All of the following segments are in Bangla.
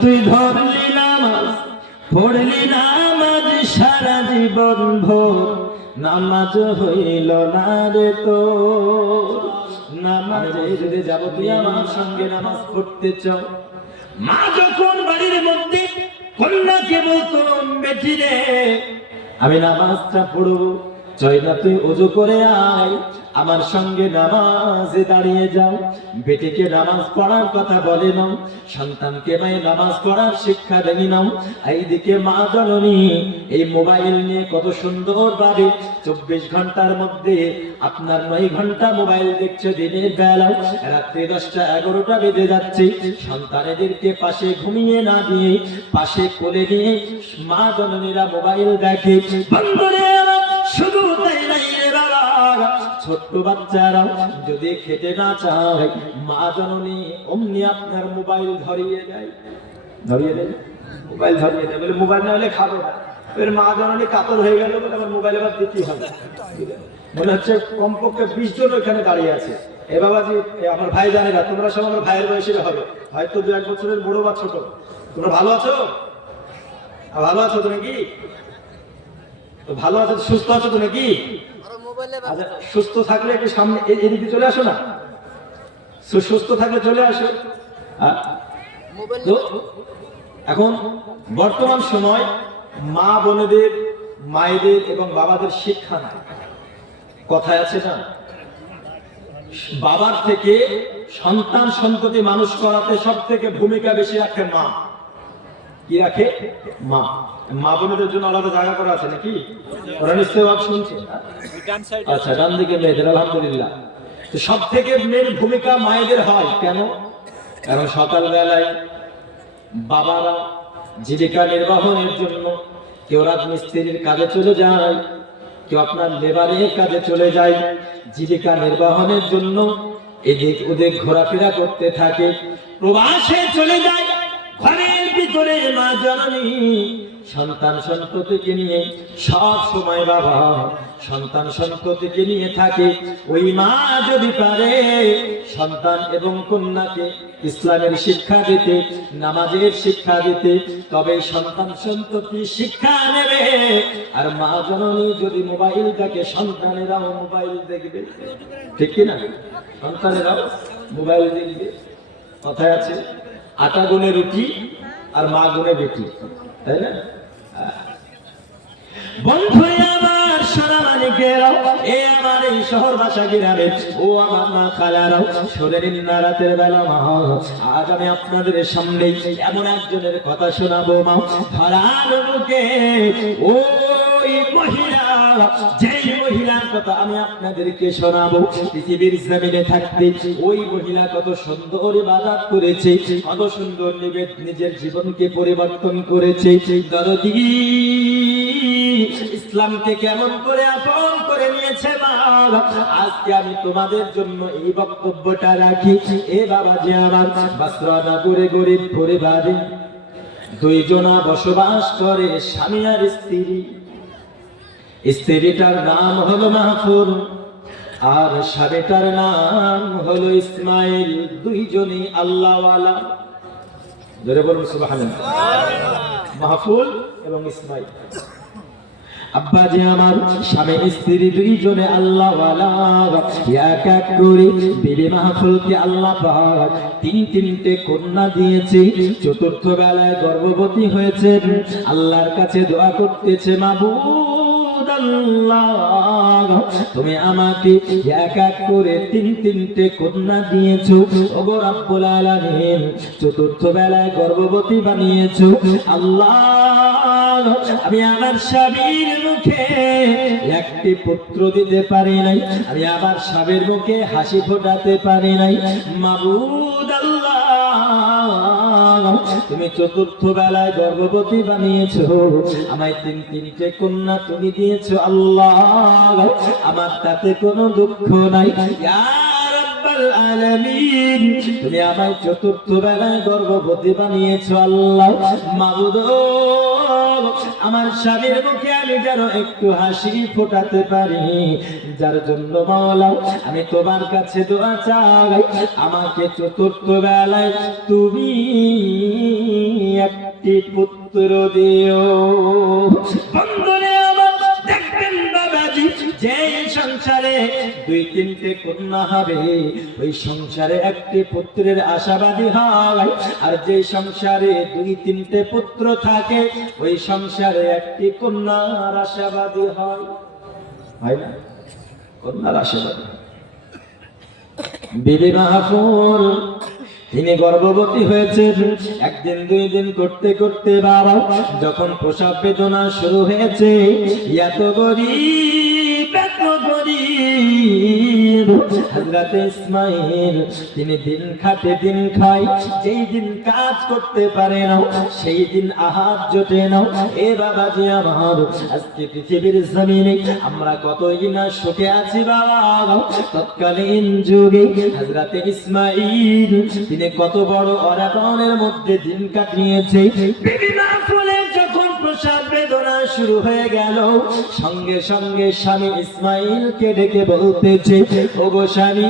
তুই ধরলি নামাজ পড়লি নামাজ সারা জীবন ভোর নামাজ হইল না রে তো নামাজে যদি যাব তুই আমার সঙ্গে নামাজ পড়তে চাও। মা যখন বাড়ির মধ্যে কন্যাকে বলতো বেটি রে আমি নামাজটা পড়ব, জয়না তুই ওযু করে আয় আমার সঙ্গে নামাজে দাঁড়িয়ে যাও। বেটিকে নামাজ পড়ার কথা বলে নাও, সন্তানকে ভাই নামাজ পড়ার শিক্ষা দেনি নাও। এইদিকে মা জননী এই মোবাইল নিয়ে কত সুন্দর ভাবে 24 ঘন্টার মধ্যে আপনার 9 ঘন্টা মোবাইল দেখছে দিনের বেলা, রাত্রি 10টা 11টা বেজে যাচ্ছে। সন্তানেদেরকে পাশে ঘুমিয়ে না দিয়ে পাশে কোলে নিয়ে মা জননীরা মোবাইল দেখে। বন্ধুরে শুধু তাই নাই রে বাবা, ছোট্ট বাচ্চারা যদি খেতে না চায় মা জননী অমনি আপনার মোবাইল ধরিয়ে দেয়, মোবাইল ধরিয়ে দেয়, বলে মোবাইল না হলে খাবে না। এর মা জননী কাতর হয়ে গেল, বলে আমার মোবাইল আবার দিতেই হবে। মনে হচ্ছে কমপক্ষে 20 জন ওখানে দাঁড়িয়ে আছে। এ বাবাজি আমার ভাই জানেরা, তোমরা সব আমার ভাইয়ের বয়সের হবে, হয়তো 2-1 বছরের বড় বা ছোট। তোমরা ভালো আছো? ভালো আছো তো নাকি? ভালো আছো, সুস্থ আছো তো নাকি? আচ্ছা, সুস্থ থাকলে একটু সামনে এদিকে চলে আসো না, সুস্থ থাকলে চলে আসো। এখন বর্তমান সময় মা বোনেদের, মায়েদের এবং বাবাদের শিক্ষা নাই। কথায় আছে না, বাবার থেকে সন্তান সন্ততি মানুষ করাতে সব থেকে ভূমিকা বেশি রাখে মা। কি রাখে? মা। মা বোনদের জন্য আলাদা জায়গা করা আছে নাকি? ওরা নিশ্চয়ই ওয়াজ শুনছে। আচ্ছা, ডান দিকে মেয়েদের, আলহামদুলিল্লাহ। তো সব থেকে মেন ভূমিকা মায়েদের হয়। কেন? কারণ সকালবেলায় বাবারা জীবিকা নির্বাহনের জন্য কেউ রাজমিস্ত্রির কাজে চলে যায়, কেউ আপনার লেবারের কাজে চলে যায়, জীবিকা নির্বাহনের জন্য এদিক ওদিক ঘোরাফেরা করতে থাকে, প্রবাসে চলে যায়। ঘরের ভিতরে মা জননী সন্তান সন্ততিকে নিয়ে সব সময় বাবা সন্তান সন্ততিকে নিয়ে থাকে। ওই মা যদি পারে সন্তান এবং কন্যাকে ইসলামের শিক্ষা দিতে, নামাজের শিক্ষা দিতে, তবে সন্তান সন্ততি শিক্ষা নেবে। আর মা জননী যদি মোবাইল দেখে, সন্তানেরাও মোবাইল দেখবে, ঠিক কিনা? সন্তানেরাও মোবাইল দেখবে। কথায় আছে আটা গুনে রুটি আর মা গুনে বেটি, তাই না? বন্ধু আমার সোনামানিকেরাও, এ আমার এই শহর বাসা গ্রামে, ও আমার মা খালারাও, শোনেন না রাতের বেলা মা, আজ আমি আপনাদের সামনে এমন একজনের কথা শোনাবো মা। ধরার বুকে ওই মহিলা, যেই মহিলার কথা আমি আপনাদেরকে শোনাবো, পৃথিবীর জমিনে থাকতে ওই মহিলা কত সুন্দর ইবাদত করেছে, কত সুন্দর নিজের জীবনকে পরিবর্তন করেছে। দরদি ইসলামকে কেমন করে আপন করে নিয়েছে মা, আজকে আমি তোমাদের জন্য এই বক্তব্যটা রাখি। এ বাবাজি আমার, বাসরানগরে গরিব পরিবারে 2 জনা বসবাস করে, স্বামী আর স্ত্রী। স্ত্রীটার নাম হলো মাহফুল আর স্বামীটার নাম হলো ইসমাইল। 2 জনই আল্লাহওয়ালা। জোরে বলুন সুবহানাল্লাহ। মাহফুল এবং ইসমাইল। আব্বাজি আমার, স্বামী স্ত্রী 2 জনে আল্লাহওয়ালা। এক এক করে বিবি মাহফুলকে আল্লাহ পাক 3টে কন্যা দিয়েছে। চতুর্থ বেলায় গর্ভবতী হয়েছে, আল্লাহর কাছে দোয়া করতেছে, মাবুদ আল্লাহ তুমি আমাকে এক এক করে 3টে কন্যা দিয়েছো, ওগো রব্বুল আলামিন চতুর্থ বেলায় গর্ভবতী বানিয়েছো। আল্লাহ আমি আমার স্বামীর মুখে একটি পুত্র দিতে পারি নাই, আমি আমার স্বামীর মুখে হাসি ফোটাতে পারি নাই। মাবুদ আল্লাহ তুমি চতুর্থ বেলায় গর্ভবতী বানিয়েছো, আমায় 3টে কন্যা তুমি দিয়েছো। আল্লাহ আমার তাতে কোনো দুঃখ নাই। ইয়া রাব্বাল আলামিন তুমি আমায় চতুর্থ বেলায় গর্ভবতী বানিয়েছো। আল্লাহ মাবুদ আমার স্বামীর মুখে আমি যেন একটু হাসি ফোটাতে পারি, যার জন্য মাওলা আমি তোমার কাছে দোয়া চাই, আমাকে চতুর্থ বেলায় তুমি একটি পুত্র দিও। বন্ধুরে আমার, দেখবেন বাবাজি, যে সংসারে 2-3টে কন্যা হবে, ওই সংসারে একটি পুত্রের আশাবাদী হয়। আর যে সংসারে 2-3টে পুত্র থাকে, ওই সংসারে একটি কন্যার আশাবাদী হয়। হয় না? কন্যার আশাবাদী। বিবি মাহফুর তিনি গর্ভবতী হয়েছেন। 1 দিন 2 দিন করতে করতে বাবা যখন প্রসব বেদনা শুরু হয়েছে, এত গরিব হযরত ইসমাঈল তিনি দিন খাটে দিন খায়, যেই দিন কাজ করতে পারে না সেই দিন আহার জোটে না। এ বাবাজি আমার, আজকে পৃথিবীর জমিনে আমরা কতই না সুখে আছি বাবা। তৎকালীন যুগে হযরত ইসমাঈল তিনি কত বড় অরাটনের মধ্যে দিন কাটিয়েছে। বিভিন্ন ফুলে যখন প্রসব বেদনা শুরু হয়ে গেল, সঙ্গে সঙ্গে স্বামী ইসমাঈলকে ডেকে বলতেছে, ওগো স্বামী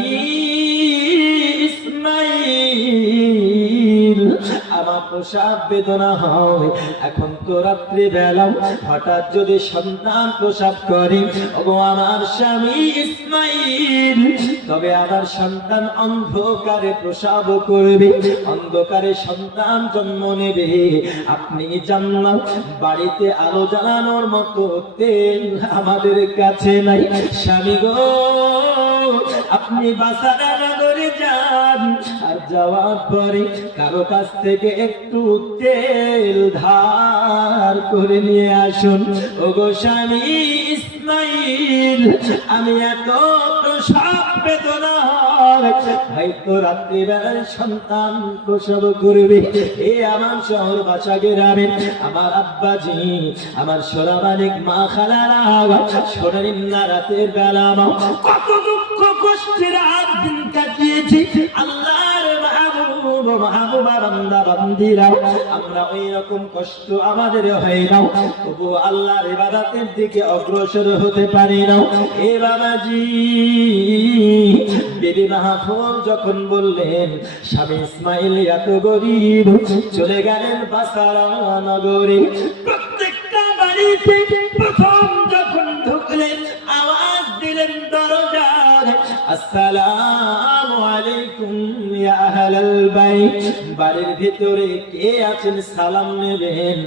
ইসমাঈল, আমার প্রসব বেদনা হয়, এখন তো রাত্রি বেলা, হঠাৎ যদি সন্তান প্রসব করে, ওগো আমার স্বামী ইসমাঈল, তবে আমার সন্তান অন্ধকারে প্রসব করবে, অন্ধকারে সন্তান জন্ম নেবে। আপনি জানলাম বাড়িতে আলো জ্বালানোর মতো তেল আমাদের কাছে নাই। স্বামী গো, আপনি বাসারা নগরে যান, আর যাওয়ার পরে কারো কাছ থেকে একটু তেল ধার করে নিয়ে আসুন। ওগো স্বামী ইসমাঈল, আমি এত প্রসব বেদনা হয়তো রাত্রিবেলায় সন্তান প্রসব করবে। এ আমার শহর বাসা গ্রামে আমার আব্বাজি, আমার সোনা মানিক মা খালারা শোনেন না, রাতের বেলা কত দুঃখ কষ্টের দিন কাটিয়েছি। আল্লাহর মাহবুব মাহবুবা বান্দা বান্দিরা, আমরা ওই রকম কষ্ট আমাদের হয় না, তবু আল্লাহর ইবাদতের দিকে অগ্রসর হতে পারি না। এ বাবাজি, বিবি মাহফুর যখন বললেন স্বামী ইসমাঈল এত গরিব, চলে গেলেন বাসারা নগরে। প্রত্যেকটা বাড়িতে প্রথম যখন ঢুকলেন, আওয়াজ দিলেন দরজার, আসসালামু আলাইকুম ইয়া আহলাল বাইত, বাড়ির ভিতরে কে আছেন সালাম নেবেন।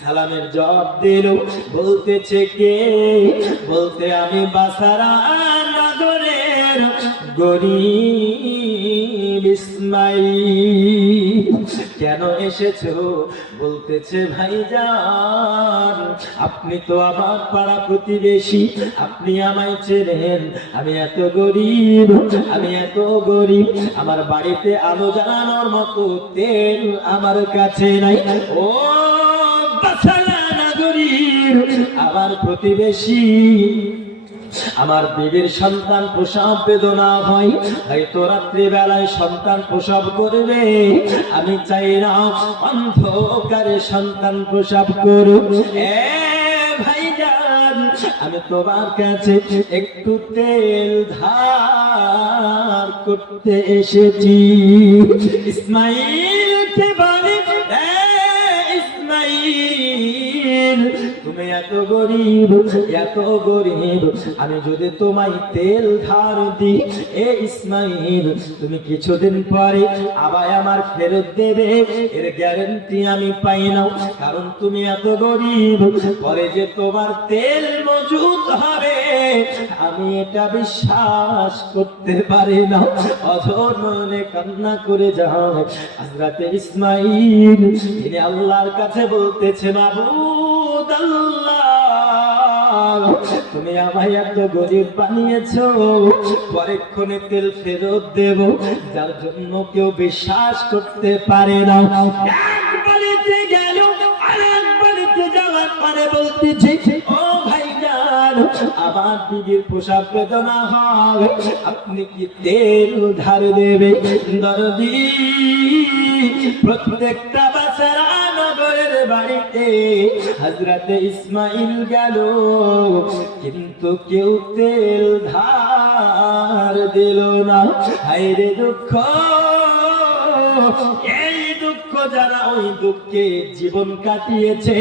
সালামের জবাব দিল, বলতেছে কে? বলতে আমি বাসারা নগরের গরিব ইসমাঈল। কেন এসেছো? বলতেছে ভাইজান, আপনি তো আমার পাড়া প্রতিবেশী, আপনি আমায় চেনেন, আমি এত গরিব, আমি এত গরিব, আমার বাড়িতে আলো জ্বালানোর মতো তেল আমার কাছে নাই। ও বাসারা নগরীর আমার প্রতিবেশী, আমার বিবির সন্তান প্রসব বেদনা হয়, হয়তো রাত্রি বেলায় সন্তান প্রসব করবে, আমি চাই না অন্ধকারে সন্তান প্রসব করুক। ভাইজান, আমি তোমার কাছে একটু তেল ধার করতে এসেছি। ইসমাঈলকে বলে, ইসমাঈল, তুমি এত গরিব, এত গরিব, আমি যদি তোমায় তেল ধার দিই, এ ইসমাঈল, তুমি কিছুদিন পরে আবার আমার ফেরত দেবে, এর গ্যারান্টি আমি পাই না, কারণ তুমি এত গরিব, পরে যে তোমার তেল মজুদ হবে আমি এটা বিশ্বাস করতে পারি না। অঝোর মনে কান্না করে যান হযরত ইসমাঈল, তিনি আল্লাহর কাছে বলতেছে, মাবুদ আল্লাহ, তুমি আমায় এত গরিব বানিয়েছো, পরক্ষণে তেল ফেরত দেব, যার জন্য কেউ বিশ্বাস করতে পারে না। একবারেতে গেল, আরেক বাড়িতে যাওয়ার পরে বলতেছে, ও ভাইজান, আমার বিবির প্রসব বেদনা হয়, আপনি কি তেল ধার দেবে? দরদি, প্রত্যেকটা বাসারা নগরের বাড়িতে হযরত ইসমাঈল গেল, কিন্তু কেউ তেল ধার দিল না। হায়রে দুঃখ, এই দুঃখ যারা ওই দুঃখে জীবন কাটিয়েছে,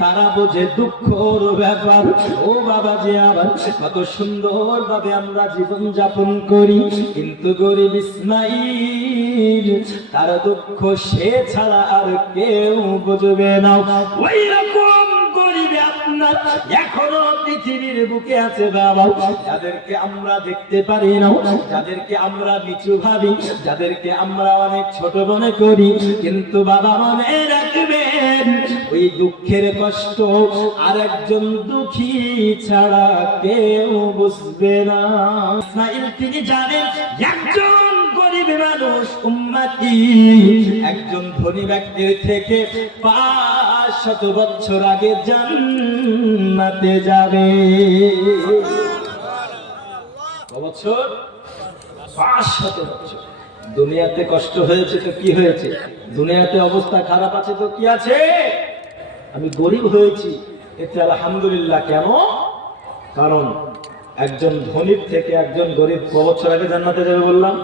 তারা বোঝে দুঃখর ব্যাপার। ও বাবা যে আবার কত সুন্দর ভাবে আমরা জীবন যাপন করি, কিন্তু গরিব ইসমাইল তার দুঃখ সে ছাড়া আর কেউ বুঝবে না। ওই রকম গরিব আপনার এখনো পৃথিবীর বুকে আছে বাবা, যাদেরকে আমরা দেখতে পারি না, যাদেরকে আমরা নিচু ভাবি, যাদেরকে আমরা অনেক ছোট মনে করি, কিন্তু বাবা মনে রাখবেন ওই দুঃখের কষ্ট আর একজন দুঃখী ছাড়া কেউ বুঝবে না। ইসমাইল তিনি জানেন একজন গরিব মানুষ উম্মতি একজন ধনী ব্যক্তির থেকে 500 বছর আগে জান্নাতে যাবে। বছর 500 বছর। দুনিয়াতে কষ্ট হয়েছে তো কি হয়েছে, দুনিয়াতে অবস্থা খারাপ আছে তো কি আছে, আমি গরিব হয়েছি এতে আলহামদুলিল্লাহ। কেন? কারণ একজন ধনীর থেকে একজন গরিব কত বছর আগে জান্নাতে যাবে বললাম?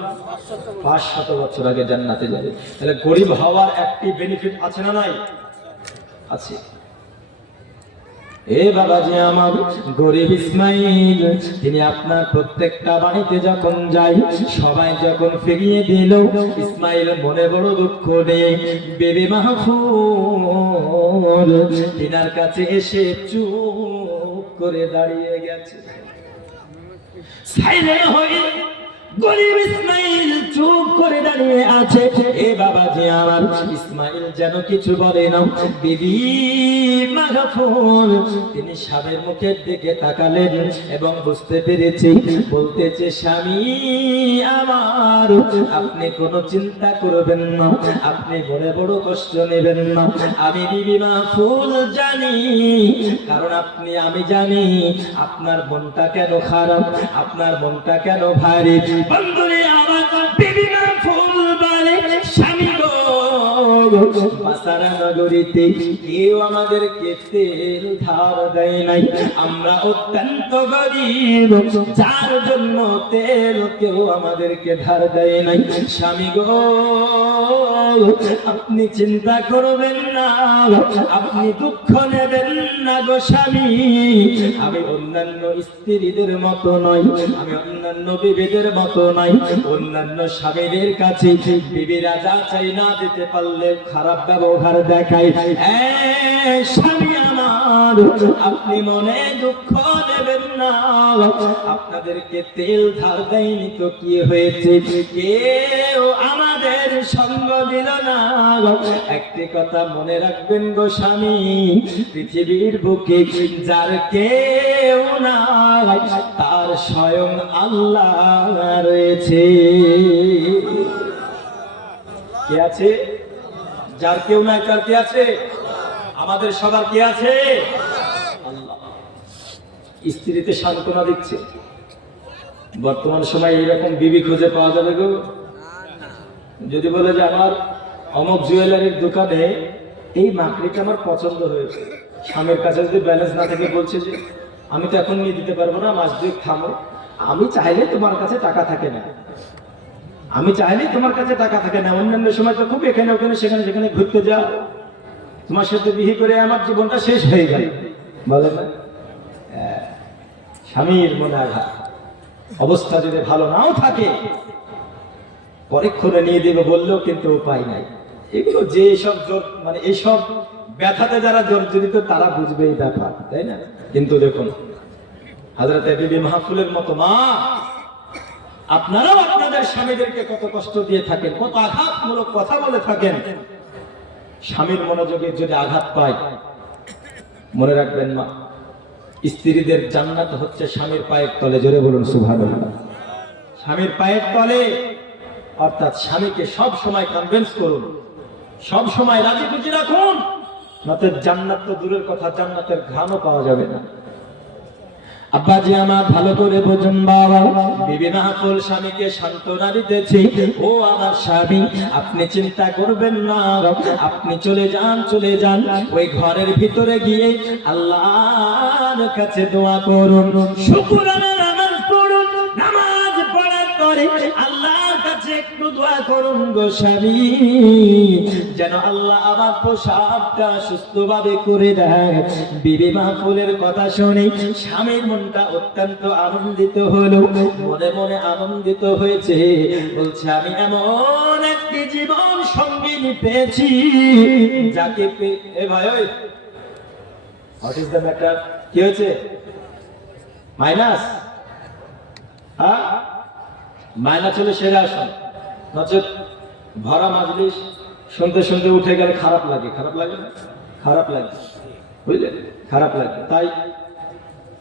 500 বছর আগে জান্নাতে যাবে। তাহলে গরিব হওয়ার একটি বেনিফিট আছে না নাই? আছে। এ বাবাজি আমার, গরিব ইসমাইল তিনি আপনার প্রত্যেকটা বাড়িতে যখন যাই, সবাই যখন ফিরিয়ে দিল, ইসমাইল মনে বড় দুঃখ নিয়ে বেবি মাহফুজ তিনার কাছে এসে চুপ করে দাঁড়িয়ে গেছে। সাইলেন্ট হয়ে গরিব ইসমাইল চুপ করে দাঁড়িয়ে আছে। এ বাবাজি আমার, ইসমাইল যেন কিছু বলে না। বিবি মাহফুজ তিনি স্বামীর মুখের দিকে তাকালেন এবং বুঝতে পেরেছে, বলতেছে স্বামী আমার, আপনি কোনো চিন্তা করবেন না, আপনি বড় বড় কষ্ট নেবেন না। আমি বিবি মাহফুজ জানি, কারণ আমি জানি আপনার মনটা কেন খারাপ, আপনার মনটা কেন ভারী। বন্ধুরে আমার, বিবি মাহফুজ বলে স্বামী গো, বাসারা নগরীতে কেউ আমাদেরকে তেল ধার দেয় নাই, আমরা অত্যন্ত গরিব, যার জন্য তেল কেউ আমাদেরকে ধার দেয় নাই। স্বামী গো, আপনি চিন্তা করবেন না, আপনি দুঃখ নেবেন না গো স্বামী। আমি অন্যান্য স্ত্রীদের মতো নই, আমি অন্যান্য বিবিদের মতো নাই। অন্যান্য স্বামীদের কাছে বিবিরা যা চাই না দিতে পারলে খারাপ ব্যবহার দেখায়। স্বামী আমার, আপনি মনে দুঃখ নেবেন না, আপনাদেরকে তেল ধার দেয়নি তো কি হয়েছে, কেউ আমাদের সঙ্গ দিল না। একটি কথা মনে রাখবেন গো স্বামী, পৃথিবীর বুকে যার কেউ না, তার স্বয়ং আল্লাহ রয়েছে। কে আছে? যার কেউ নাই তার কে আছে? আমাদের সবার কে আছে? আল্লাহ। স্ত্রীতে সান্ত্বনা দিচ্ছে। বর্তমান সময় এইরকম বিবি খুঁজে পাওয়া যাবে গো? যদি বলে যে আমার অমুক জুয়েলারির দোকানে এই মাকড়িটা আমার পছন্দ হয়েছে, স্বামীর কাছে যদি ব্যালেন্স না থাকে বলছে যে আমি তো এখন নিয়ে দিতে পারবো না, মাস দুই থামো, আমি চাইলে তোমার কাছে টাকা থাকে না, আমি চাইলে তোমার কাছে টাকা থাকে না, অন্যান্য সময় তো খুব এখানে ওখানে সেখানে সেখানে ঘুরতে যাও, তোমার সাথে বিয়ে করে আমার জীবনটা শেষ হয়ে গেল, বলে না? স্বামীর মনে আঘাত। অবস্থা যদি ভালো নাও থাকে পরীক্ষণে নিয়ে দেবে বললেও কিন্তু উপায় নাই। এগুলো যে এসব মানে এইসব ব্যথাতে যারা জর্জরিত তারা বুঝবে এই ব্যাপার, তাই না? কিন্তু দেখুন হযরত বিবি মাহফুজের মতো মা, আপনারাও আপনাদের স্বামীদেরকে কত কষ্ট দিয়ে থাকেন, কত আঘাতমূলক কথা বলে থাকেন। স্বামীর মনোযোগে যদি আঘাত পায়, মনে রাখবেন মা, স্ত্রীদের জান্নাত হচ্ছে স্বামীর পায়ের তলে। জোরে বলুন সুবহানাল্লাহ। স্বামীর পায়ের তলে, অর্থাৎ স্বামীকে সব সময় কনভিন্স করুন, সব সময় রাজি খুশি রাখুন, নয়তো জান্নাত তো দূরের কথা, জান্নাতের ঘ্রাণও পাওয়া যাবে না। আব্বাজি আমার ভালো করে বোঝুন বাবা, বিবি মাহফুজ স্বামীকে সান্ত্বনা দিতেছে, ও আমার স্বামী আপনি চিন্তা করবেন না, আপনি চলে যান, চলে যান ওই ঘরের ভিতরে গিয়ে আল্লাহর কাছে দোয়া করুন, শুকরানা নামাজ পড়ুন, নামাজ পড়ার পরে আল্লাহর কাছে একটু দোয়া করুন গো স্বামী, যেন আল্লাহ আমার প্রসাবটা সুস্থভাবে করে দেয়। বিবি মাহফুলের কথা শুনে স্বামীর মনটা অত্যন্ত আনন্দিত হলো, মনে মনে আনন্দিত হয়েছে। বলছে আমি এমন একটি জীবন সঙ্গিনী পেয়েছি যাকে এ ভাই ওই হোয়াট ইজ দ্য ম্যাটার? কি হয়েছে? মাইনাস? হ্যাঁ, মাইনাস হলে সেরে আসুন, নচেত ভরা মাজলিস শুনতে শুনতে উঠে গেলে খারাপ লাগে। খারাপ লাগে না? খারাপ লাগে, বুঝলে? খারাপ লাগে। তাই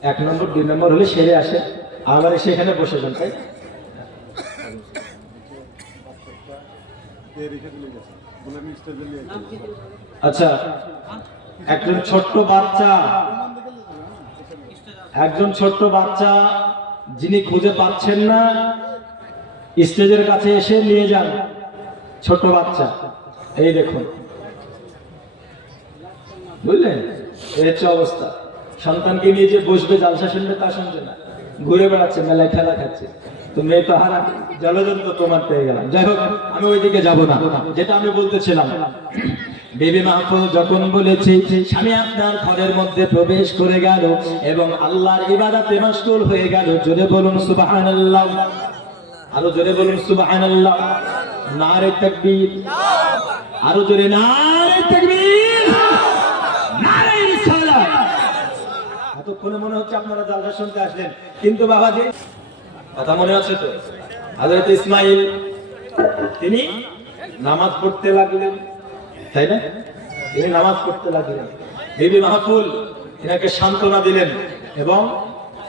1 নম্বর 2 নম্বর হলে সেরে আসে, আবার সেখানে বসে যান। তাই আচ্ছা, একজন ছোট্ট বাচ্চা যিনি খুঁজে পাচ্ছেন না, স্টেজের কাছে এসে নিয়ে যান। ছোট বাচ্চা, এই দেখুন, বুঝলেন? এই হচ্ছে অবস্থা। সন্তানকে নিয়ে যে বসবে, জালসা শুনবে তা শুনছে না, ঘুরে বেড়াচ্ছে, মেলায় খেলা খাচ্ছে। তুমি এই তো হারা জলযন্ত্র তোমার পেয়ে গেলাম। যাই হোক, আমি ওইদিকে যাব না। যেটা আমি বলতেছিলাম, বিবি মাহফুজ যখন বলেছে স্বামী আপনার ঘরের মধ্যে প্রবেশ করে গেল এবং আল্লাহর ইবাদতে মশগুল হয়ে গেল, জোরে বলুন সুবহানাল্লাহ। আরো জোরে বলুন সুবহানাল্লাহ। নারে তাকবীর। আরো জোরে নারে তাকবীর, নারে রিসালাত। এতক্ষণে মনে হচ্ছে আপনারা জালসা শুনতে আসলেন, কিন্তু বাবাজি কথা মনে আছে তো? হযরত ইসমাঈল তিনি নামাজ পড়তে লাগলেন, তাই না? তিনি নামাজ পড়তে লাগলেন। বিবি মাহফুল এনাকে সান্ত্বনা দিলেন এবং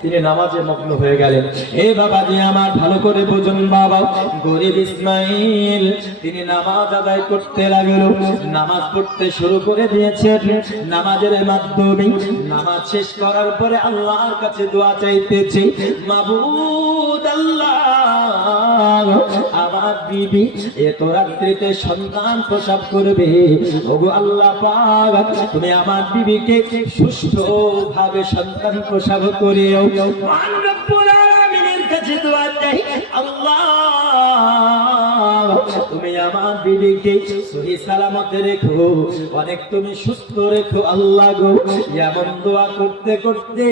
তিনি নামাজে মগ্ন হয়ে গেলেন। এ বাবাজি আমার, ভালো করে বুঝুন বাবা, গরিব ইসমাঈল তিনি নামাজ আদায় করতে লাগল, নামাজ পড়তে শুরু করে দিয়েছেন। নামাজের মাধ্যমে নামাজ শেষ করার পরে আল্লাহর কাছে দোয়া চাইতেছে, মাবুদ আল্লাহ, আমার বিবি এত রাত্রিতে সন্তান প্রসব করবে, ওগো আল্লাহ পাক তুমি আমার বিবিকে সুষ্ঠুভাবে সন্তান প্রসব করিও। মান রব্বুল আলামিনের কাছে দোয়া চাই, আল্লাহ তুমি আমার বিবিকে সহি সালামতে রেখো, অনেক তুমি সুস্থ রেখো আল্লাহ গো। এমন দোয়া করতে করতে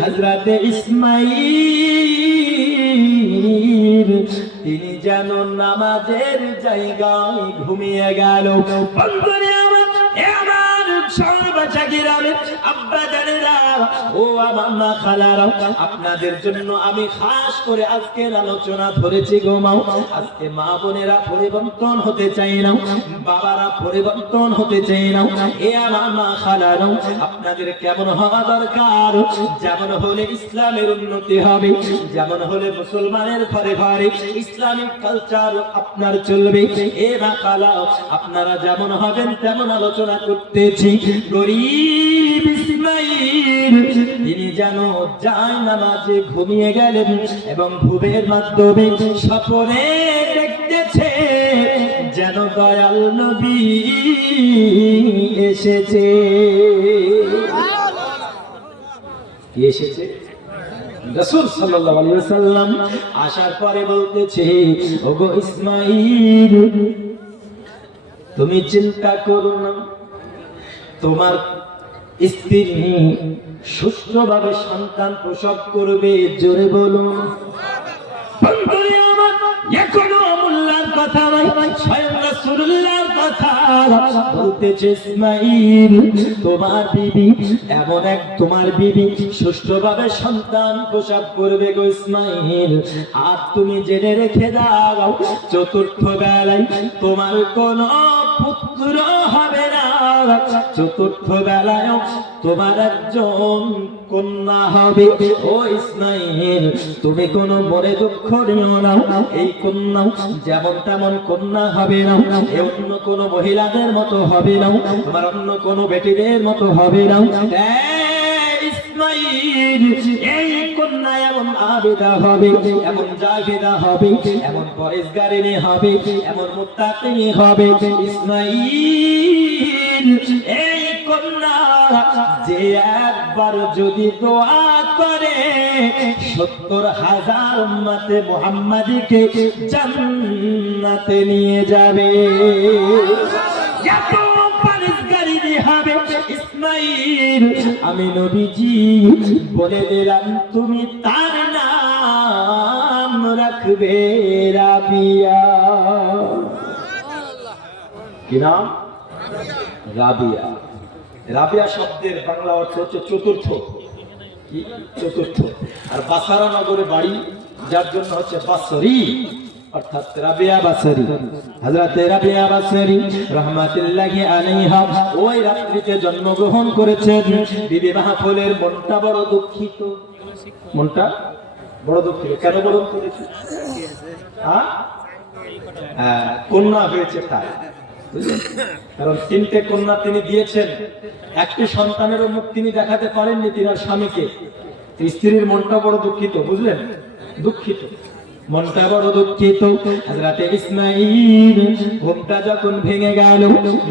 হযরতে ইসমাঈল তিনি যেন নামাজের জায়গায় ঘুমিয়ে গেল। বন্ধুরে আমার, আব্বা জানেরা, ও আমার মা খালারা, আপনাদের জন্য আমি খাস করে আজকের আলোচনা ধরেছি গো মা। আজকে মা বোনেরা পরিবর্তন হতে চাই না, বাবারা পরিবর্তন হতে চাই না। এ আমার মা খালারা, আপনাদের কেমন হওয়া দরকার? যেমন হলে ইসলামের উন্নতি হবে, যেমন হলে মুসলমানের ঘরে ঘরে ইসলামিক কালচার আপনার চলবে। এ মা খালা, আপনারা যেমন হবেন তেমন আলোচনা করতেছি। গরিব ইসমাঈল তিনি যেন যায় নামাজে ঘুমিয়ে গেলেন এবং ঘুমের মাধ্যমে স্বপ্নে দেখতেছে যেন দয়াল নবী এসেছে। রাসূল সাল্লাল্লাহু আলাইহি ওয়াসাল্লাম আসার পরে বলতেছে, ওগো ইসমাঈল তুমি চিন্তা করো না, তোমার স্ত্রী সুষ্ঠুভাবে সন্তান প্রসব করবে। জোরে বলুন। এখনো আল্লাহর কথা নাই, স্বয়ং রাসূলুল্লাহর কথা বলতেছে, ইসমাঈল তোমার বিবি এমন এক, তোমার বিবি সুষ্ঠুভাবে সন্তান প্রসব করবে গো ইসমাঈল। আর তুমি জেনে রেখে দাও, চতুর্থ বেলায় তোমার কোনো পুত্র হবে না, চতুর্থ বেলায় তোমার একজন কন্যা হবে। ও ইসমাঈল তুমি কোনো মনে দুঃখ নিও না, এই কন্যা যেমন তেমন কন্যা হবে না, অন্য কোনো মহিলাদের মতো হবে না, তোমার অন্য কোনো বেটিদের মতো হবে না। ইসমাঈল এই কন্যা এমন আবেদা হবে, এমন জাহিদা হবে, এমন পরেশগারিনী হবে, এমন মুত্তাকিনী হবে। ইসমাঈল এই কন্যা যে একবার যদি দোয়া করে 70,000 উম্মতে মুহাম্মাদীকে জান্নাতে নিয়ে যাবে। এত পারিশগারি হবে ইসমাঈল, আমি নবীজি বলে দিলাম তুমি তার নাম রাখবে রাবিয়া। কি নাম? রাবিয়া। রাবিয়া শব্দের বাংলা অর্থ হচ্ছে চতুর্থ। কি? চতুর্থ। আর বাসারা নগরে বাড়ি, যার জন্য হচ্ছে বাসরি, অর্থাৎ রাবিয়া বাসরি। হযরত রাবিয়া বাসরি রাহমাতুল্লাহি আলাইহা ওই রাত্রিতে জন্মগ্রহণ করেছেন। বিবি মাহফুলের মনটা বড় দুঃখিত। মনটা বড় দুঃখিত। কেন বলুন তো দেখি? কন্যা হয়েছে তাই, কারণ 3টে কন্যা তিনি দিয়েছেন, একটি সন্তানেরও মুখ তিনি দেখাতে পারেননি তিনার স্বামীকে। স্ত্রীর মনটা বড় দুঃখিত, বুঝলেন? দুঃখিত, মনটা বড় দুঃখিত। হযরতে ইসমাঈল ঘুমটা যখন ভেঙে গেল,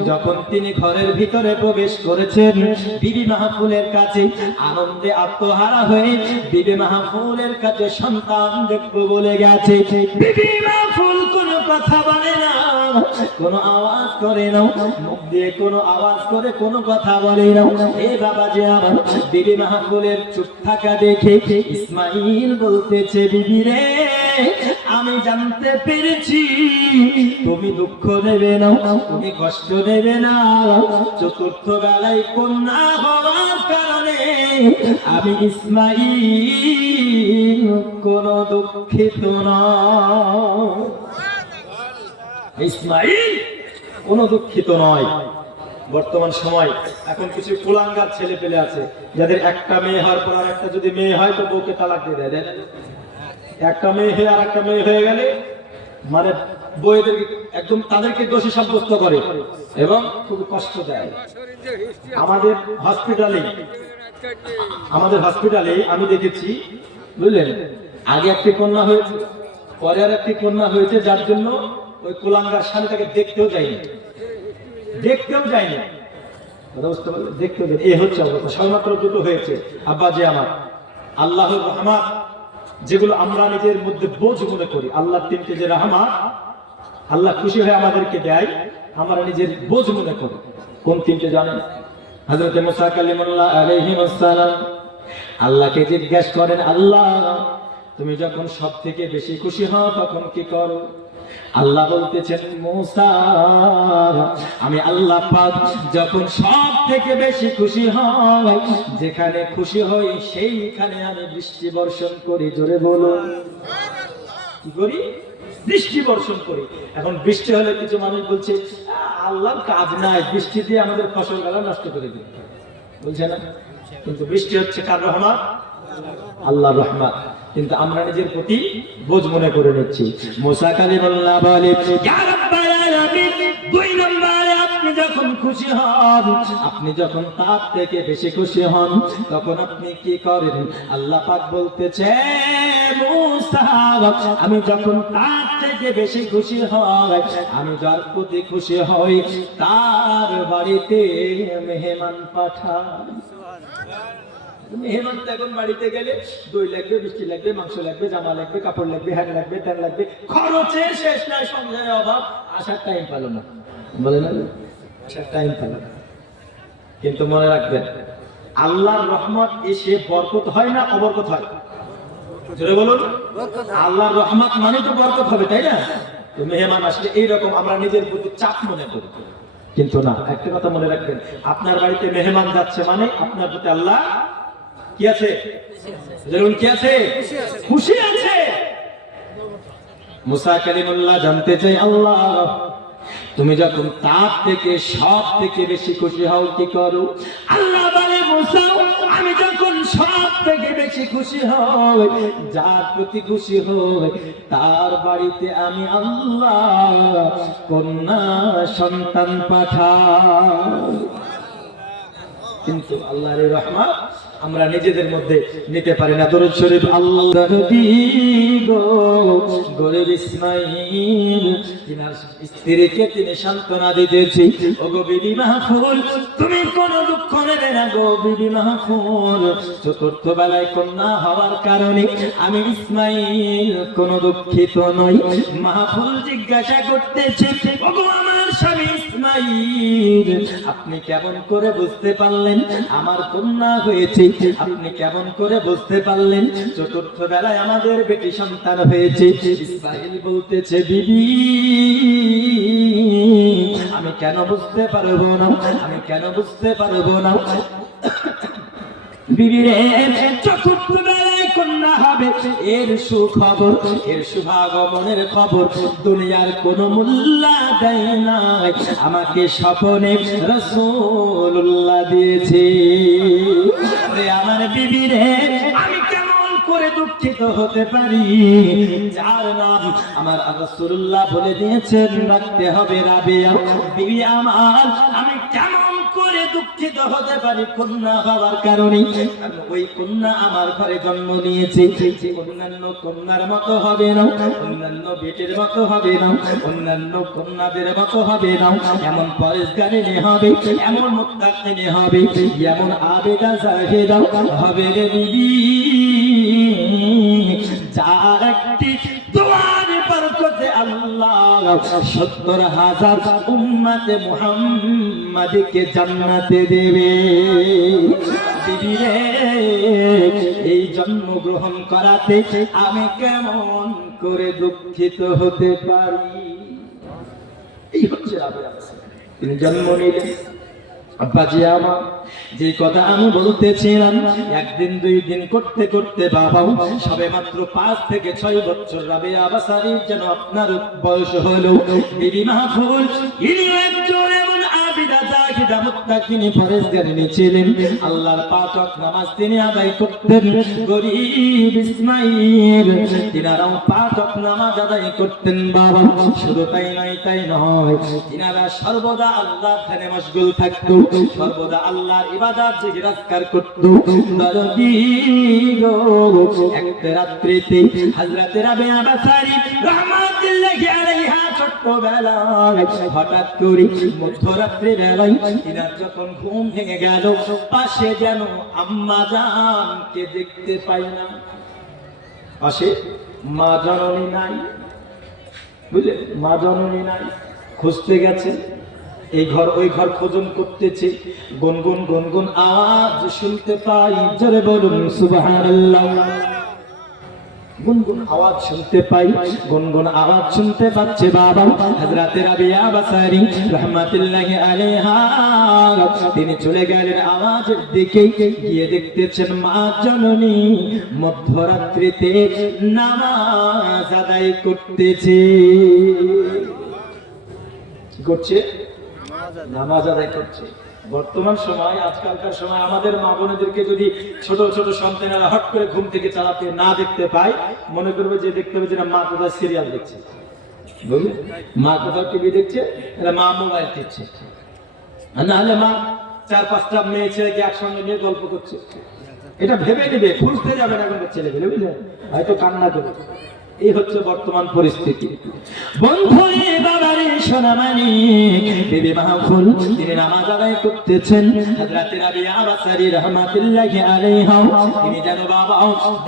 যখন তিনি ঘরের ভিতরে প্রবেশ করেছেন, বিবি মাহফুলের কাছে আনন্দে আত্মহারা হয়ে বিবি মাহফুলের কাছে সন্তান দেখব বলে গেছে। বিবি মাহফুল কোনো কথা বলে না, কোনো আওয়াজ করে না, মুখ দিয়ে কোনো আওয়াজ করে কোনো কথা বলে না। এ বাবা যে আমার, বিবি মাহফুলের চুপ থাকা দেখে ইসমাঈল বলতেছে, বিবি রে, আমি জানতে পেরেছি তুমি দুঃখ নেবে না, তুমি কষ্ট নেবে না। চতুর্থ বেলায় কন্যা হওয়ার কারণে আমি ইসমাঈল কোনো দুঃখিত নয়। ইসমাঈল কোনো দুঃখিত নয়। বর্তমান সময় এখন কিছু কুলাঙ্গার ছেলে পেলে আছে, যাদের একটা মেয়ে হওয়ার পর আর একটা যদি মেয়ে হয় তো বউকে তালাক দিয়ে দেয়। একটা মেয়ে হয়ে আর একটা মেয়ে হয়ে গেলে মানে বউদেরকে একদম তাদেরকে দোষী সাব্যস্ত করে এবং খুব কষ্ট দেয়। আমাদের হসপিটালে আমি দেখেছি, বুঝলেন, আগে একটি কন্যা হয়েছে, পরে আর একটি কন্যা হয়েছে, যার জন্য ওই কুলাঙ্গার স্বামীটাকে দেখতেও যায়নি। দেখতেও যায়নি। এই হচ্ছে অবস্থা। সবেমাত্র দুটো হয়েছে। আব্বা যে আমার, আল্লাহর রহমত যেগুলো আমরা নিজের মধ্যে বোঝ মনে করি, আল্লাহর 3টে যে রহমত আল্লাহ খুশি হয়ে আমাদেরকে দেয়, আমরা নিজের বোঝ মনে করি। কোন 3টে জানেন? হযরত মুসা কালিমুল্লাহ আলাইহিস সালাম আল্লাহকে জিজ্ঞাসা করেন, আল্লাহ তুমি যখন সব থেকে বেশি খুশি হও তখন কি করো? আল্লাহ বলতেছেন, মুসা, আমি আল্লাহ পাক যখন সব থেকে বেশি খুশি হই, যেখানে খুশি হই সেইখানে আমি বৃষ্টি বর্ষণ করি। জোরে বলুন, কি করি? বৃষ্টি বর্ষণ করি। এখন বৃষ্টি হলে কিছু মানুষ বলছে আল্লাহর কাজ নাই, বৃষ্টি দিয়ে আমাদের ফসলগুলো নষ্ট করে দিবে, বলছে না? কিন্তু বৃষ্টি হচ্ছে কার রহমত? আল্লাহর রহমত। কিন্তু আমরা নিজের প্রতি বোঝ মনে করে নিচ্ছি। মুসা কালিমুল্লাহ বলে, ইয়া রাব্বাল আলামিন, 2 নম্বরে আপনি যখন খুশি হন, আপনি যখন তার থেকে বেশি খুশি হন, তখন আপনি কি করেন? আল্লাহ পাক বলতেছে, মুসা, আমি যখন তার থেকে বেশি খুশি হই, আমি যার প্রতি খুশি হই তার বাড়িতে মেহমান পাঠাই। মেহমান এখন বাড়িতে গেলে দই লাগবে, মিষ্টি লাগবে, মাংস লাগবে, জামা লাগবে, কাপড় লাগবে, হ্যাঁ লাগবে, তেল লাগবে, খরচে শেষ নাই, সংসারে অভাব, আসার টাইম পেল না, বলে না, আসার টাইম পেল না। কিন্তু মনে রাখবেন, আল্লাহর রহমত এসে বরকত হয় না অবরকত হয়? জোরে বলুন। আল্লাহর রহমত মানে তো বরকত হবে, তাই না? তো মেহমান আসলে এইরকম আমরা নিজের প্রতি চাপ মনে করি, কিন্তু না। একটা কথা মনে রাখবেন, আপনার বাড়িতে মেহমান যাচ্ছে মানে আপনার প্রতি আল্লাহ কি আছে? কি আছে? খুশি আছে। মুসা কালিমুল্লাহ জানতে চাই, আল্লাহ তুমি যখন তার থেকে সব থেকে বেশি খুশি হও কি করো? আল্লাহ বলে, মুসা, আমি যখন সব থেকে বেশি খুশি হই, যার প্রতি খুশি হই তার বাড়িতে আমি আল্লাহ কন্যা সন্তান পাঠাই। কিন্তু আল্লাহর রহমত আমরা নিজেদের মধ্যে নিতে পারি না। দরুদ শরীফ। আল্লাহ গরিব ইসমাঈল তিনার স্ত্রীকে তিনি সান্ত্বনা দিতেছি, ওগো বিবি মাহফুল, তুমি কোনো দুঃখ নেবে না গো বিবি মাহফুল, চতুর্থ বেলায় কন্যা হওয়ার কারণে আমি ইসমাইল কোনো দুঃখিত নই। মাহফুল জিজ্ঞাসা করতেছে, ওগো আমার স্বামী ইসমাইল, আপনি কেমন করে বুঝতে পারলেন আমার কন্যা হয়েছে? আপনি কেমন করে বুঝতে পারলেন চতুর্থ বেলায় আমাদের বেটি সন্তান হয়েছে? ইসমাইল বলতেছে, বিবি আমি কেন বুঝতে পারবো না, আমি কেন বুঝতে পারবো না? বিবিরে, চতুর্থ বেলায় কন্যা হবে এর সুখবর, এর শুভাগমনের খবর দুনিয়ার কোন মোল্লা দেয় নাই, আমাকে স্বপ্নে রাসূলুল্লাহ দিয়েছে। ওরে আমার বিবিরে, আমি কেমন করে দুঃখিত হতে পারি যার নাম আমার রাসূলুল্লাহ বলে দিয়েছেন রাখতে হবে রাবেয়া। বিবি আমার, আমি কেমন করে দুঃখিত হতে পারি কন্যা হওয়ার কারণে? ওই কন্যা আমার ঘরে জন্ম নিয়েছে, অন্যান্য কন্যার মতো হবে না, অন্যান্য বেটের মতো হবে না, অন্যান্য কন্যাদের মতো হবে না, এমন পরেশগারিনী হবে, এমন মুত্তাকিনী হবে, এমন আবেদা জাহেদা হবে রে বিবি, যার একটি দোয়ার বরকতে আল্লাহ ৭০,০০০ উম্মতে মুহাম্মাদকে জান্নাতে দেবে। বিবিরে, এই জন্মগ্রহণ করাতে আমি কেমন করে দুঃখিত হতে পারি? এই হচ্ছে তিনি জন্ম নিলেন। আব্বাজি আমার, যে কথা আমি বলতেছিলাম, একদিন দুই দিন করতে করতে বাবা সবে মাত্র ৫ থেকে ৬ বছর রাবেয়া বাসারীর যেন আপনার বয়স হলো। বিবি মাহফুল ইনি একজন এমন আবিদা জাহিদা মুত্তাকিনী পরেশগারিনী ছিলেন। আল্লাহর পাঁচ ওয়াক্ত নামাজ তিনি আদায় করতেন। গরীব ইসমাইল তিনারাও ৫ ওয়াক্ত নামাজ আদায় করতেন বাবা। শুধু তাই নয়, তাই নয়, তিনারা সর্বদা আল্লাহর ধ্যানে মশগুল থাকতো, সর্বদা আল্লাহর ইবাদত জিকির করত। নবী গো, একটা রাত্রিতে হযরত রাবেয়া বাসারী রাহমাতুল্লাহি আলাইহা ছোট্টবেলায় হঠাৎ করে মধ্যরাত্রি বেলায় তিনার যখন ঘুম ভেঙে গেল, পাশে যেন আম্মা জানকে দেখতে পাই না, পাশে মা জননী নাই। বুঝলেন, মা জননী নাই, খুঁজতে গেছে, এই ঘর ওই ঘর খোঁজন করতেছে, গুনগুন গুনগুন আওয়াজ শুনতে পাই, জোরে বলুন সুবহানাল্লাহ। গুনগুন আওয়াজ শুনতে পাই, গুনগুন আওয়াজ শুনতে পাচ্ছে বাবা হযরত রাবেয়া বাসারী রাহমাতুল্লাহি আলাইহা। তিনি চলে গেলেন আওয়াজের দিকে, গিয়ে দেখতেছেন মা জননী মধ্যরাত্রিতে নামাজ আদায় করতেছে। কি করছে? নামাজ আদায় করছে। বর্তমান সময়, আজকালকার সময় আমাদের মা বোনেদেরকে যদি ছোট ছোট সন্তানেরা হট করে ঘুম থেকে চালাতে না দেখতে পায়, মনে করবে যে দেখতে হবে যেটা মা কোথায় সিরিয়াল দেখছে, বুঝলেন, মা কোথাও টিভি দেখছে, এরা মা মোবাইল টিপছে, নাহলে মা ৪-৫টা মেয়ে ছেলেকে একসঙ্গে নিয়ে গল্প করছে। এটা ভেবে নেবে, খুঁজতে যাবে না কোনো ছেলে পেলে, বুঝলেন, হয়তো কান্না করবে। এই হচ্ছে বর্তমান পরিস্থিতি। বন্ধু বাবারে সোনামানি, বিবি মাহফুল তিনি নামাজ আদায় করতেছেন। হযরত রাবেয়া বাসারী রাহমাতুল্লাহি আলাইহা তিনি যেন বাবা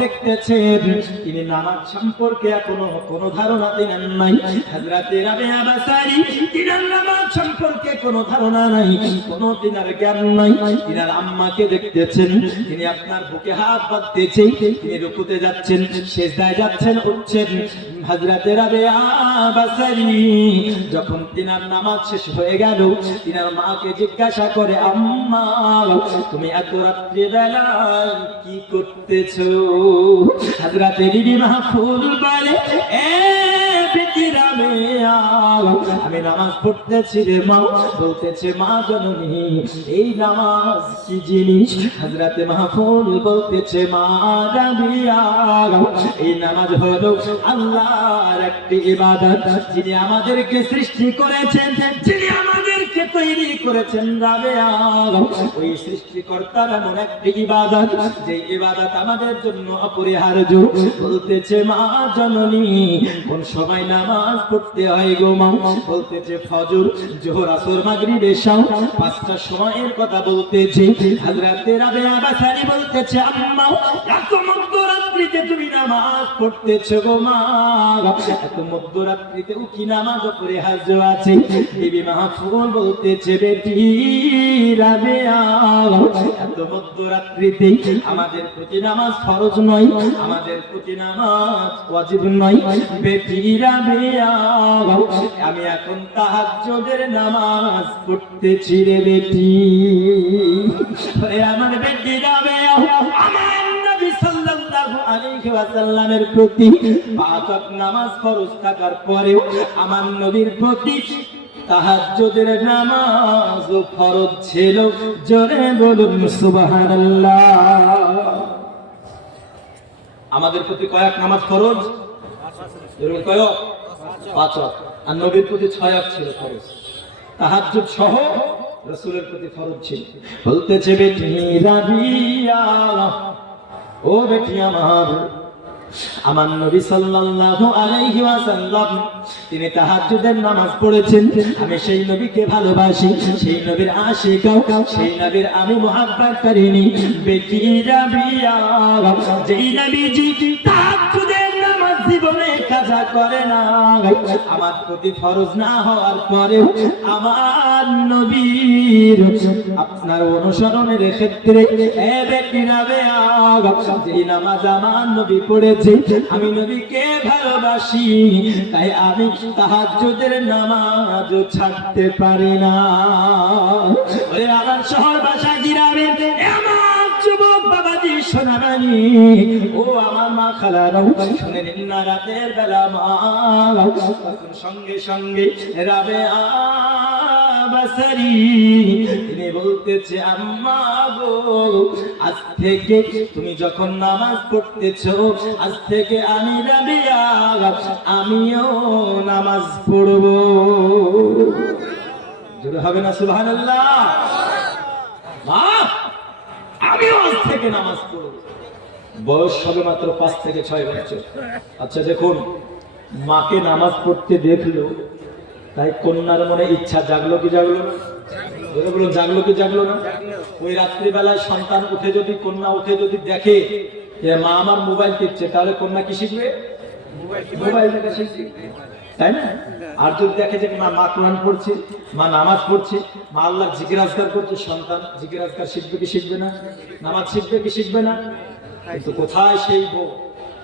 দেখতেছেন, তিনি নামাজ সম্পর্কে এখনো কোনো ধারণা তিনার নাই। হযরত রাবেয়া বাসারী তিনার নামাজ সম্পর্কে কোনো ধারণা নাই, কোনো তিনার জ্ঞান নাই। তিনার আম্মাকে দেখতেছেন, তিনি আপনার বুকে হাত বাঁধতেছে, তিনি রুকুতে যাচ্ছেন, সিজদায় যাচ্ছেন, উঠছেন। হযরত রাবেয়া বাসারী যখন তিনার নামাজ শেষ হয়ে গেল, তিনার মাকে জিজ্ঞাসা করে, আম্মা তুমি এত রাত্রি বেলায় কি করতেছো? হযরত বিবি মাহফুল বলে, এ বেটি রাবেয়া, আমি নামাজ পড়তেছি রে মা। বলতেছে, মা জননী এই নামাজ কি জিনিস? হযরত মাহফুল বলতেছে, মা রাবেয়া এই নামাজ হলো আল্লাহর একটি ইবাদত, যিনি আমাদেরকে সৃষ্টি করেছেন, যিনি আমাদেরকে নবীকে তৈরি করেছেন রাবেয়া। ওই সৃষ্টিকর্তার এমন একটি ইবাদত, যে ইবাদত আমাদের জন্য অপরিহার্য। বলতেছে মা জননী কোন সময় নামাজ পড়তে হয় গো মা? বলতেছে ফজর, জোহর, আসর, মাগরিব, এশা, পাঁচটা সময়ের কথা বলতেছে। হযরত রাবেয়া বাসারি বলতেছে আম্মা এত মধ্যরাত্রিতে তুমি নামাজ পড়তেছো গো মা? এত মধ্যরাত্রিতে কি নামাজ অপরিহার্য আছে? বিবি মাহফুজ বলতেছে বেটি রাবেয়া এত মধ্যরাত্রিতে আমাদের প্রতি নামাজ ফরজ নয়, আমাদের প্রতি নামাজ ওয়াজিব নয়। বেটি রাবেয়া আমি এখন তাহাজ্জুদের নামাজ পড়তেছি রে বেটি। ওরে আমার বেটি রাবেয়া, আমার নবী সাল্লাল্লাহু আলাইহি ওয়াসাল্লামের প্রতি পাঁচ ওয়াক্ত নামাজ ফরজ থাকার পরেও আমার নবীর প্রতি তাহাজ্জুদের নামাজ ফরজ ছিল। জোরে বলুন সুবহানাল্লাহ। আমাদের প্রতি কয়েক নামাজ ফরজ? কয়েক? পাঁচ ওয়াক্ত। আর নবীর প্রতি 6 ওয়াক্ত ছিল ফরজ। তাহাজ্জুদ সহ রাসূলের প্রতি ফরজ ছিল। বলতেছে বেটি রাবিয়া, ও বেটি আমার নবী সাল্লাল্লাহু আলাইহি ওয়াসাল্লাম তিনি তাহাজ্জুদের নামাজ পড়েছেন। আমি সেই নবীকে ভালোবাসি, সেই নবীর আশিক, সেই নবীর আমি মুহাব্বত করিনি। বেটি রাবিয়া, যেই নবীজি তাহাজ্জুদের নামাজ জীবনে কাজা করে না, আমার প্রতি ফরজ না হওয়ার পরেও আমার নবীর আপনার অনুসরণের ক্ষেত্রে এ বেটি রাবিয়া যেই নামাজ আমার নবী পড়েছে, আমি নবীকে ভালোবাসি, তাই আমি তাহাজ্জুদের নামাজ ছাড়তে পারি না। ওরে আমার শহর বাসা গ্রামে আমার যুবক বাবাজি সোনারানী, ও আমার মা খালারাও শুনে নিন না, রাতের বেলা মা সঙ্গে সঙ্গে রাবেয়া বাসারি তিনি বলতেছে আম্মা গো আজ থেকে তুমি যখন নামাজ পড়তেছো, আজ থেকে আমি রাবিয়া আমিও নামাজ পড়ব। জোরে হবে না সুবহানাল্লাহ? মা আমিও আজ থেকে নামাজ পড়ব। বয়স হবে মাত্র 5 থেকে 6 বছর। আচ্ছা দেখুন, মাকে নামাজ পড়তে দেখলো, তাই কন্যার মনে ইচ্ছা জাগলো কি জাগলো না? বলুন জাগলো কি জাগলো না? ওই রাত্রিবেলায় সন্তান উঠে যদি, কন্যা উঠে যদি দেখে যে মা আমার মোবাইল টিপছে, তাহলে কন্যা কি শিখবে? মোবাইল থেকে শিখবে, তাই না? আর যদি দেখে যে মা কোরআন পড়ছে, মা নামাজ পড়ছে, মা আল্লাহর জিকির আজকার করছে, সন্তান জিকির আজকার শিখবে কি শিখবে না? নামাজ শিখবে কি শিখবে না? কিন্তু কোথায় সেই বউ,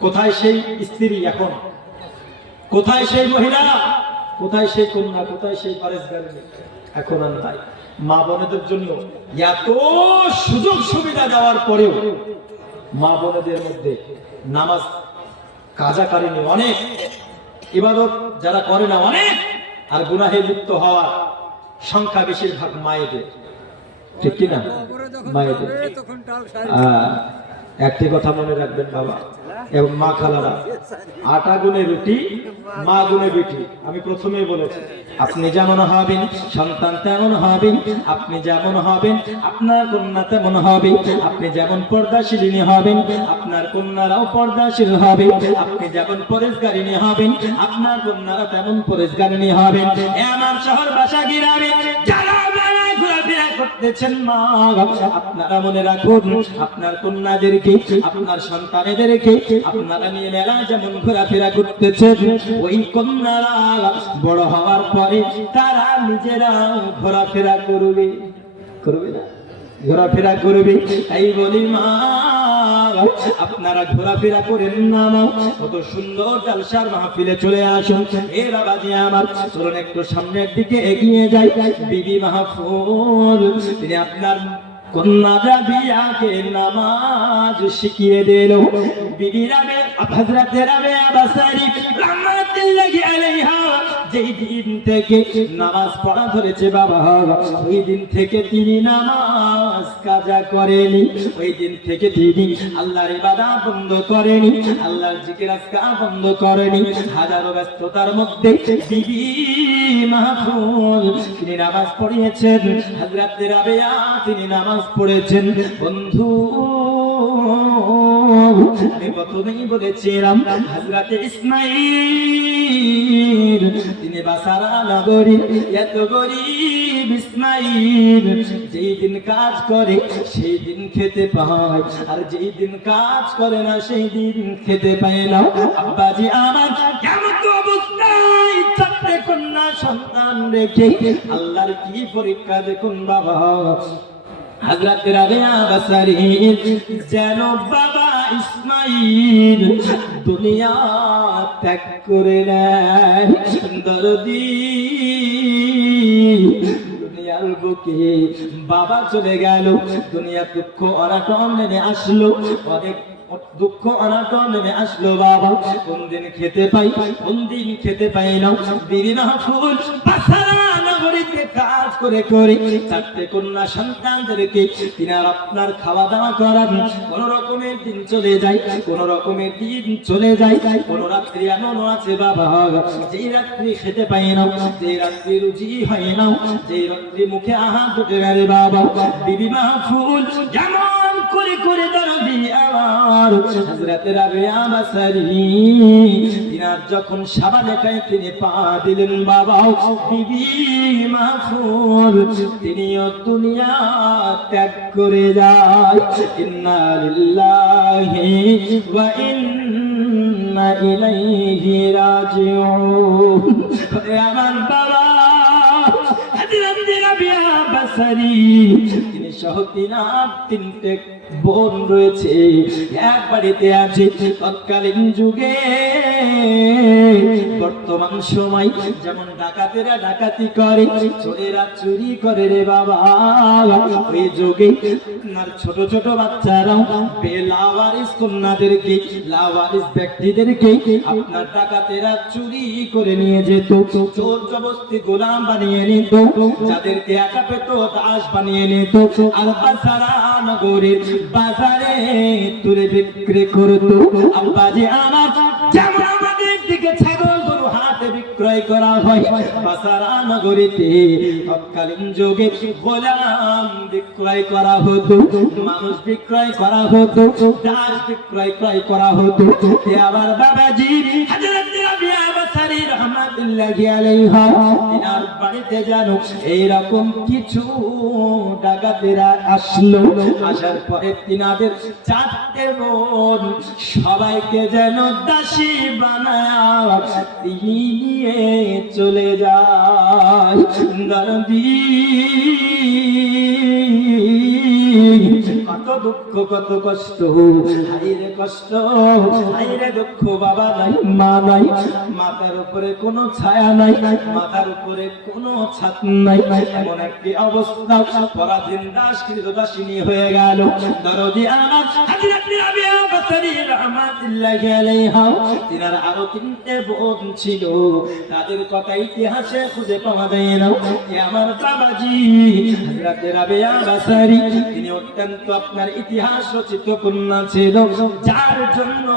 কোথায় সেই স্ত্রী, এখন কোথায় সেই মহিলা, কোথায় সেই কন্যা, কোথায় সেই পরেশগারী? এখন আর নাই। মা বোনেদের জন্য এত সুযোগ সুবিধা দেওয়ার পরেও মা বোনেদের মধ্যে নামাজ কাজাকারিনী অনেক, ইবাদত যারা করে না অনেক, আর গুনাহে লিপ্ত হওয়ার সংখ্যা বেশিরভাগ মায়েদের। ঠিক কি না? মায়েদের। একটি কথা মনে রাখবেন বাবা এবং মা খালারা, আটা গুনে রুটি, মা গুনে বিটি। আমি প্রথমেই বলেছি, আপনি যেমন হবেন সন্তান তেমন হবেন, আপনি যেমন হবেন আপনার কন্যা তেমন হবে, আপনি যেমন পর্দাশীলিনী হবেন আপনার কন্যারাও পর্দাশীল হবে, আপনি যেমন পরেশগারিনী হবেন আপনার কন্যারা তেমন পরেশগারিনী হবেন। আমার শহর বাসা গ্রামে যারা ঘোরাফেরা করতেছেন মা, আপনারা মনে রাখুন আপনার কন্যাদেরকে, আপনার সন্তানেদেরকে আপনারা নিয়ে মেলা যেমন ঘোরাফেরা করতেছেন, ওই কন্যারা বড় হওয়ার পরে তারা নিজেরা ঘোরাফেরা করবে, করবে না? ঘোরাফেরা করবে। তাই বলি মা আপনারা ঘোরাফেরা করেন না, কত সুন্দর জালসার মাহফিলে চলে আসুন। এ বাবাজি আমার, চলুন একটু সামনের দিকে এগিয়ে যাই। বিবি মাহফুজ তিনি আপনার কন্যা রাবিয়াকে নামাজ শিখিয়ে দিল। বিবি রাবিয়া হযরত রাবিয়া বাসারি রাহমাতুল্লাহি আলাইহা যেই দিন থেকে নামাজ পড়া ধরেছে বাবা, ওই দিন থেকে তিনি নামাজ কাজা করেনি, ওই দিন থেকে তিনি আল্লাহর ইবাদত বন্ধ করেনি, আল্লাহর জিকির আজকার বন্ধ করেনি। হাজারো ব্যস্ততার মধ্যে বিবি মাহফুজ তিনি নামাজ পড়িয়েছেন, হযরত রাবেয়া তিনি নামাজ পড়েছেন। বন্ধু আমি প্রথমেই বলেছিলাম হযরত ইসমাঈল তিনি বাসারা নগরী, এত গরীব ইসমাঈল যেই দিন কাজ করে সেই দিন খেতে পায়, আর যেই দিন কাজ করে না সেই দিন খেতে পায় না। আব্বাজি আমার কেমন অবস্থায় চারটে কন্যা সন্তান রেখে আল্লাহর কি পরীক্ষা দেখুন বাবা। হযরত রাবেয়া বাসারী যেন বাবা ইসমাঈল দুনিয়া ত্যাগ করে নেয়, দরদি দুনিয়ার বুকে বাবা চলে গেল, দুনিয়া দুঃখ অনাটন নেমে আসলো, অনেক দুঃখ অনাটন নেমে আসলো বাবা। কোন দিন খেতে পাই, কোন দিন খেতে পাই না। বিবি মাহফুজ বাসারা নগরীতে কাজ করে করে চারটে কন্যা সন্তানদেরকে তিনি আপনার খাওয়া দাওয়া করান। কোন রকমের দিন চলে যায়, কোন রকমের দিন চলে যায়। কোন রাত্রি এমনও আছে বাবা যেই রাত্রি খেতে পাই না, যেই রাত্রি রুজি হয় না, যেই রাত্রি মুখে আহার ঢুকে গেলে বাবা বিবি মাহফুজ যেমন করে করে দরদি আমার হযরত রাবেয়া বাসারী তিনার যখন সাবালেখায় তিনি পা দিলেন বাবা, বিবি মাহফুজ তিনিও দুনিয়া ত্যাগ করে যায়। ইন্না লিল্লাহি ওয়া ইন্না ইলাইহি রাজিউন। আমার বাবা হযরত রাবেয়া বাসারী তিনি সহ তিনটে বোন রয়েছে, এক বাড়িতে আছে। তৎকালীন যুগে বর্তমান সময় যেমন ডাকাতেরা ডাকাতি করে, চোরেরা চুরি করে রে বাবা, ওই যুগে আপনার ছোট ছোট বাচ্চারাও বেলাওয়ারিস কন্যাদেরকে, লাওয়ারিস ব্যক্তিদেরকে আপনার ডাকাতেরা চুরি করে নিয়ে যেত, চোর জবস্তি গোলাম বানিয়ে নিত, যাদেরকে একা পেত দাস বানিয়ে নিত, আর বাসারা নগরীর বাজারে তুলে বিক্রি করতো। আব্বাজি আমার যেমন আমাদের দিকে ছাগল গরু হাটে বিক্রয় করা হয়, বাসারা নগরীতে তৎকালীন যুগে গোলাম বিক্রয় করা হতো, মানুষ বিক্রয় করা হতো, দাস বিক্রয় করা হতো। আবার বাবাজি হযরত রাবেয়া বাসারী রাহমাতুল্লাহি আলাইহা তিনার বাড়িতে জানো এইরকম কিছু ডাকাতেরা আসলো, আসার পরে তিনাদের চারটে বোন সবাইকে যেন দাসী বানায় তিনি নিয়ে চলে যায়। দরদি কত দুঃখ কত কষ্ট, হাইরে কষ্ট, হাইরে দুঃখ। বাবা নাই, মা নাই, মাথার উপরে কোনো ছায়া নাই, মাথার উপরে কোনো ছাদ নাই, এমন একটি অবস্থা পরাধীন দাস দাসিনী হয়ে গেল। দরদি আমার হযরত রাবেয়া বাসারী রাহমাতুল্লাহি আলাইহা তিনার আরো তিনটে বোন ছিল, তাদের কথা ইতিহাসে খুঁজে পাওয়া যায় না। আমার বাবাজি হযরত রাবেয়া বাসারী তিনি অত্যন্ত আপনার ইতিহাস রচিত কন্যা ছিল, যার জন্য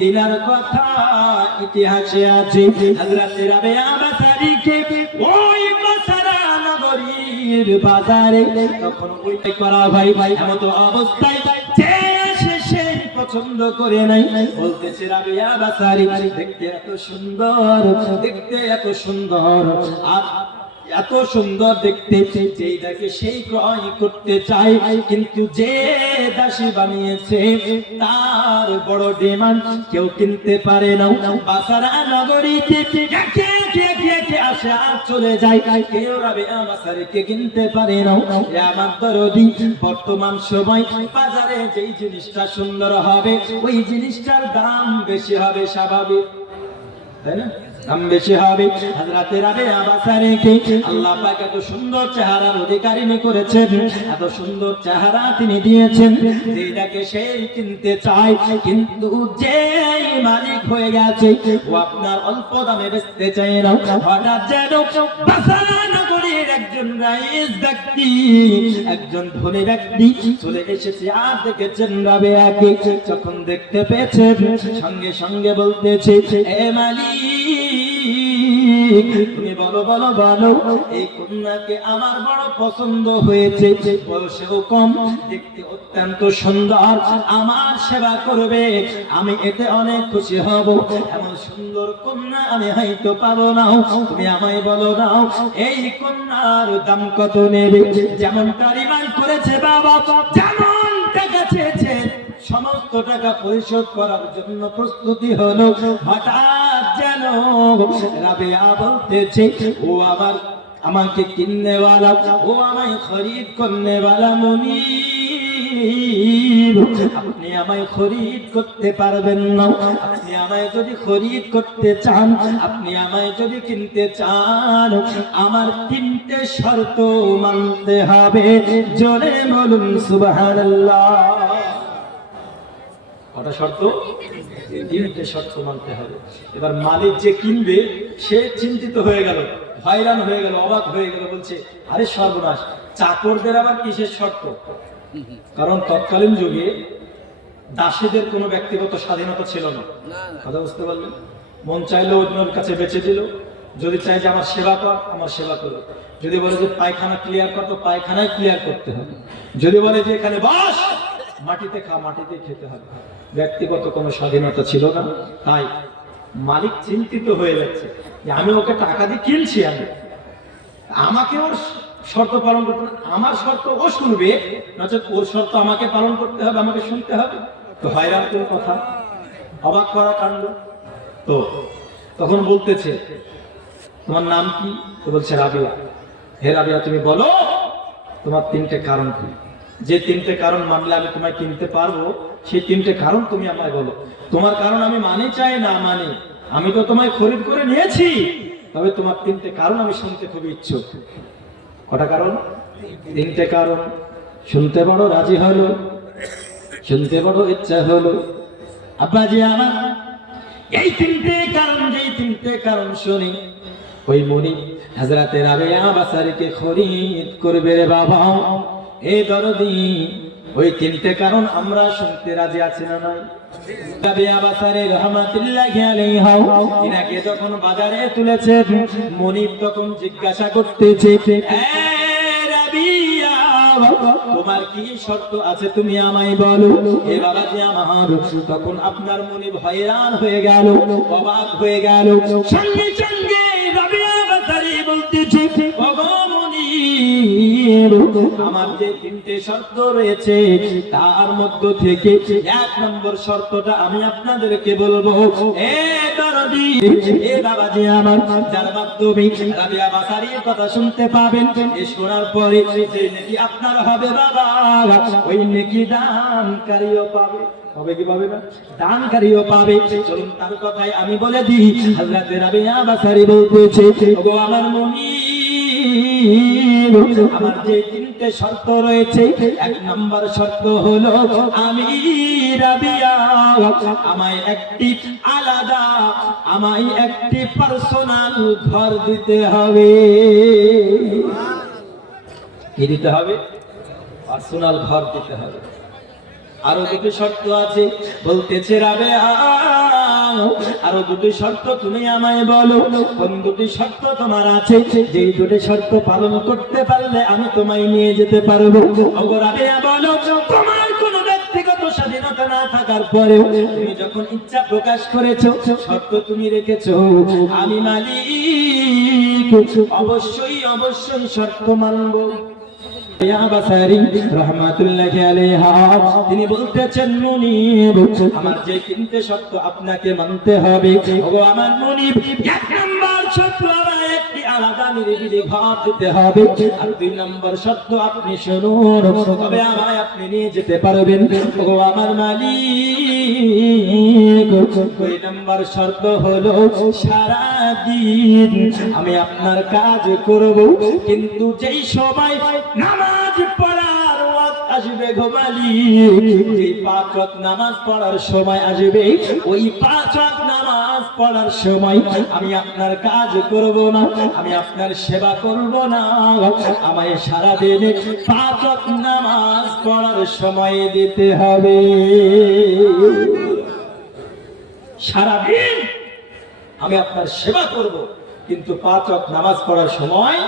তিনার কথা ইতিহাসে আছে। হযরত রাবেয়া বাসারীকে ওই বাসারা নগরীর বাজারে তখন ওইটাই করা ভাই এমন অবস্থায় যে সে পছন্দ করে নাই, বলতেছে রাবেয়া বাসারী দেখতে এত সুন্দর, দেখতে এত সুন্দর, আর এত সুন্দর দেখতে যেই দেখে সেই ক্রয় করতে চায়, কিন্তু যে দাসী বানিয়েছে তার বড় ডিমান্ড, কেউ কিনতে পারে না। বাসারা নগরীতে আসে আর চলে যায়, কেউ রাবেয়া বাসারীকে কিনতে পারে না। আমার দরদি বর্তমান সময় বাজারে যেই জিনিসটা সুন্দর হবে ওই জিনিসটার দাম বেশি হবে, স্বাভাবিক তাই না? দাম বেশি হবে। হযরত রাবিয়া বাসারীকে আল্লাহ পাক এত সুন্দর চেহারার অধিকারিণী করেছেন, এত সুন্দর চেহারা তিনি দিয়েছেন, যেটাকে সে কিনতে চায়, কিন্তু যে মালিক হয়ে গেছে ও আপনার অল্প দামে বেচতে চায় না। হঠাৎ যেন বাসারা নগরীর একজন রাইস ব্যক্তি, একজন ধনী ব্যক্তি চলে এসেছে আর দেখেছেন রাবিয়াকে। যখন দেখতে পেয়েছেন সঙ্গে সঙ্গে বলতেছে, এ মালিক, তুমি বলো বলো বলো, এই কন্যাকে আমার বড় পছন্দ হয়েছে, বয়সেও কম, দেখতে অত্যন্ত সুন্দর, আমার সেবা করবে, আমি এতে অনেক খুশি হব। এমন সুন্দর কন্যা আমি হয়তো পাবো না, তুমি আমায় বলো না এই কন্যার দাম কত নেবে। যেমন পরিমাণ করেছে বাবা, যেমন টাকা চেয়েছে, সমস্ত টাকা পরিশোধ করার জন্য প্রস্তুতি হলো। হঠাৎ যেন রাবিয়া বলতেছে, ও আমাকে কিননেওয়ালা, ও আমায় খরিদ করনেওয়ালা মুনিব, আপনি আমায় খরিদ করতে পারবেন না। আপনি আমায় যদি খরিদ করতে চান, আপনি আমায় যদি কিনতে চান, আমার 3টে শর্ত মানতে হবে। জোরে বলুন সুবহানাল্লাহ। কটা শর্ত? 3টে শর্ত মানতে হবে। এবার মালিক যে কিনবে সে চিন্তিত হয়ে গেল, হয়রান হয়ে গেল, অবাক হয়ে গেল, বলছে আরে সর্বনাশ, চাকরদের আবার কিসের শর্ত? কারণ তৎকালীন যুগে দাসীদের কোনো ব্যক্তিগত স্বাধীনতা ছিল না। কথা বুঝতে পারলেন? মন চাইলে অন্যের কাছে বেচে দিল, যদি চাই যে আমার সেবা কর, আমার সেবা করো, যদি বলে যে পায়খানা ক্লিয়ার কর, তো পায়খানায় ক্লিয়ার করতে হবে, যদি বলে যে এখানে বস, মাটিতে খা, মাটিতে খেতে হবে। ব্যক্তিগত কোনো স্বাধীনতা ছিল না। তাই মালিক চিন্তিত হয়ে যাচ্ছে যে আমি ওকে টাকা দিয়ে কিনছি, আমাকে ওর শর্ত পালন করতে হবে, আমার শর্ত ও শুনবে, নচেত ওর শর্ত আমাকে পালন করতে হবে, আমাকে শুনতে হবে। তো হয়রান কোন কথা, অবাক করা কাণ্ড। তো তখন বলতেছে, তোমার নাম কি? তো বলছে রাবিয়া। হে রাবিয়া, তুমি বলো তোমার 3টে কারণ কি, যে 3টে কারণ মানলে আমি তোমায় কিনতে পারবো, সেই 3টে কারণ তুমি আমায় বলো। তোমার কারণ আমি মানি চাই না মানি, আমি তো তোমায় খরিদ করে নিয়েছি, তবে তোমার 3টে কারণ আমি শুনতে খুব ইচ্ছুক। কটা কারণ? 3টে কারণ। শুনতে বড় রাজি হলো, শুনতে বড় ইচ্ছা হলো। আব্বাজি আমার, এই 3টে কারণ, যেই 3টে কারণ শুনি ওই মুনি হযরত রাবিয়া বাসারীকে খরিদ করবে রে বাবা। এই দরদি, ওই 3টে কারণ আমরা শুনতে রাজি আছি না নাই? রাবিয়া বাসারী রাহমাতুল্লাহি আলাইহা ইনাকে যখন বাজারে তুলেছে, মুনিব তখন জিজ্ঞাসা করতেছে, এ রাবিয়া, তোমার কি শর্ত আছে তুমি আমায় বলো। এ বাবাজি আমার, তখন আপনার মুনিব হয়রান হয়ে গেল, অবাক হয়ে গেল। সঙ্গে সঙ্গে রাবিয়া বাসারী বলতেছে, ওগো মুনিব, আমার যে 3টে শর্ত রয়েছে তার মধ্য থেকে 1 নম্বর শর্তটা আমি আপনাদেরকে বলবো। এ দরদি, এ বাবাজি আমার, যার মাধ্যমে রাবিয়া বাসারীর কথা শুনতে পাবেন, এ শোনার পরে যে নেকি আপনার হবে বাবা, ওই নেকি দানকারীও পাবে। হবে কি পাবে না? দানকারীও পাবে। চলুন তার কথাই আমি বলে দিই। হযরত রাবিয়া বাসারী বলতেছে, ওগো আমার মুনিব, আমার যে 3টে শর্ত রয়েছে, 1 নম্বর শর্ত হলো আমি রাবিয়া, আমায় একটি আলাদা, আমায় একটি পার্সোনাল ঘর দিতে হবে। কি দিতে হবে? পার্সোনাল ঘর দিতে হবে। আরো 2টি শর্ত আছে। বলতেছে রাবিয়া, আরো 2টি শর্ত তুমি আমায় বলো, কোন 2টি শর্ত তোমার আছে, যেই 2টি শর্ত পালন করতে পারলে আমি তোমায় নিয়ে যেতে পারবো। ওগো রাবিয়া বলো, তোমার কোনো ব্যক্তিগত স্বাধীনতা না থাকার পরেও তুমি যখন ইচ্ছা প্রকাশ করেছো, শর্ত তুমি রেখেছো, আমি মালিক অবশ্যই অবশ্যই শর্ত মানবো। রাবিয়া বাসারী রাহমাতুল্লাহি আলাইহা তিনি বলতেছেন, মুনিব, আমার যে 3টে শর্ত আপনাকে মানতে হবে, ওগো আমার মুনিব, 1 নম্বর শর্ত আমায় একটি আলাদা নিরিবিলি ঘর দিতে হবে, আর 2 নম্বর শর্ত আপনি শুনুন, তবে আমায় আপনি নিয়ে যেতে পারবেন। ও আমার মালিক, 2 নম্বর শর্ত হলো সারা দিন আমি আপনার কাজ করব, কিন্তু যেই সময় নামাজ পড়ার ওয়াক্ত আসবে গো মালিক, যেই 5 ওয়াক্ত নামাজ পড়ার সময় আসবে, ওই 5 ওয়াক্ত নামাজ পড়ার সময় আমি আপনার কাজ করব না, আমি আপনার সেবা করব না। আমায় সারা দিন 5 ওয়াক্ত নামাজ পড়ার সময় দিতে হবে। সারা দিন আমি আপনার সেবা করব, কিন্তু 5 ওয়াক্ত নামাজ পড়ার সময়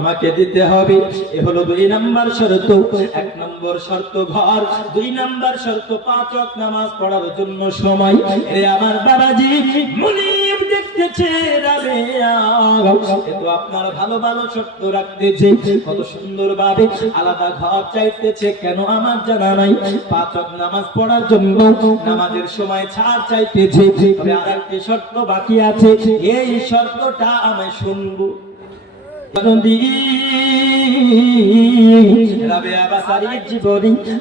আমাকে দিতে হবে। এ হলো 2 নম্বর শর্ত। 1 নম্বর শর্ত ঘর, 2 নম্বর শর্ত 5 ওয়াক্ত নামাজ পড়ার জন্য সময়। এ আমার বাবাজি মুনিব দেখতেছে রাবেয়া, এ তো আপনার ভালো ভালো শর্ত রাখতেছে, কত সুন্দর ভাবে আলাদা ঘর চাইতেছে, কেন আমার জানা নাই। 5 ওয়াক্ত নামাজ পড়ার জন্য নামাজের সময় ছাড় চাইতেছে, তবে আরেকটি শর্ত বাকি আছে, এই শর্তটা আমি শুনবো।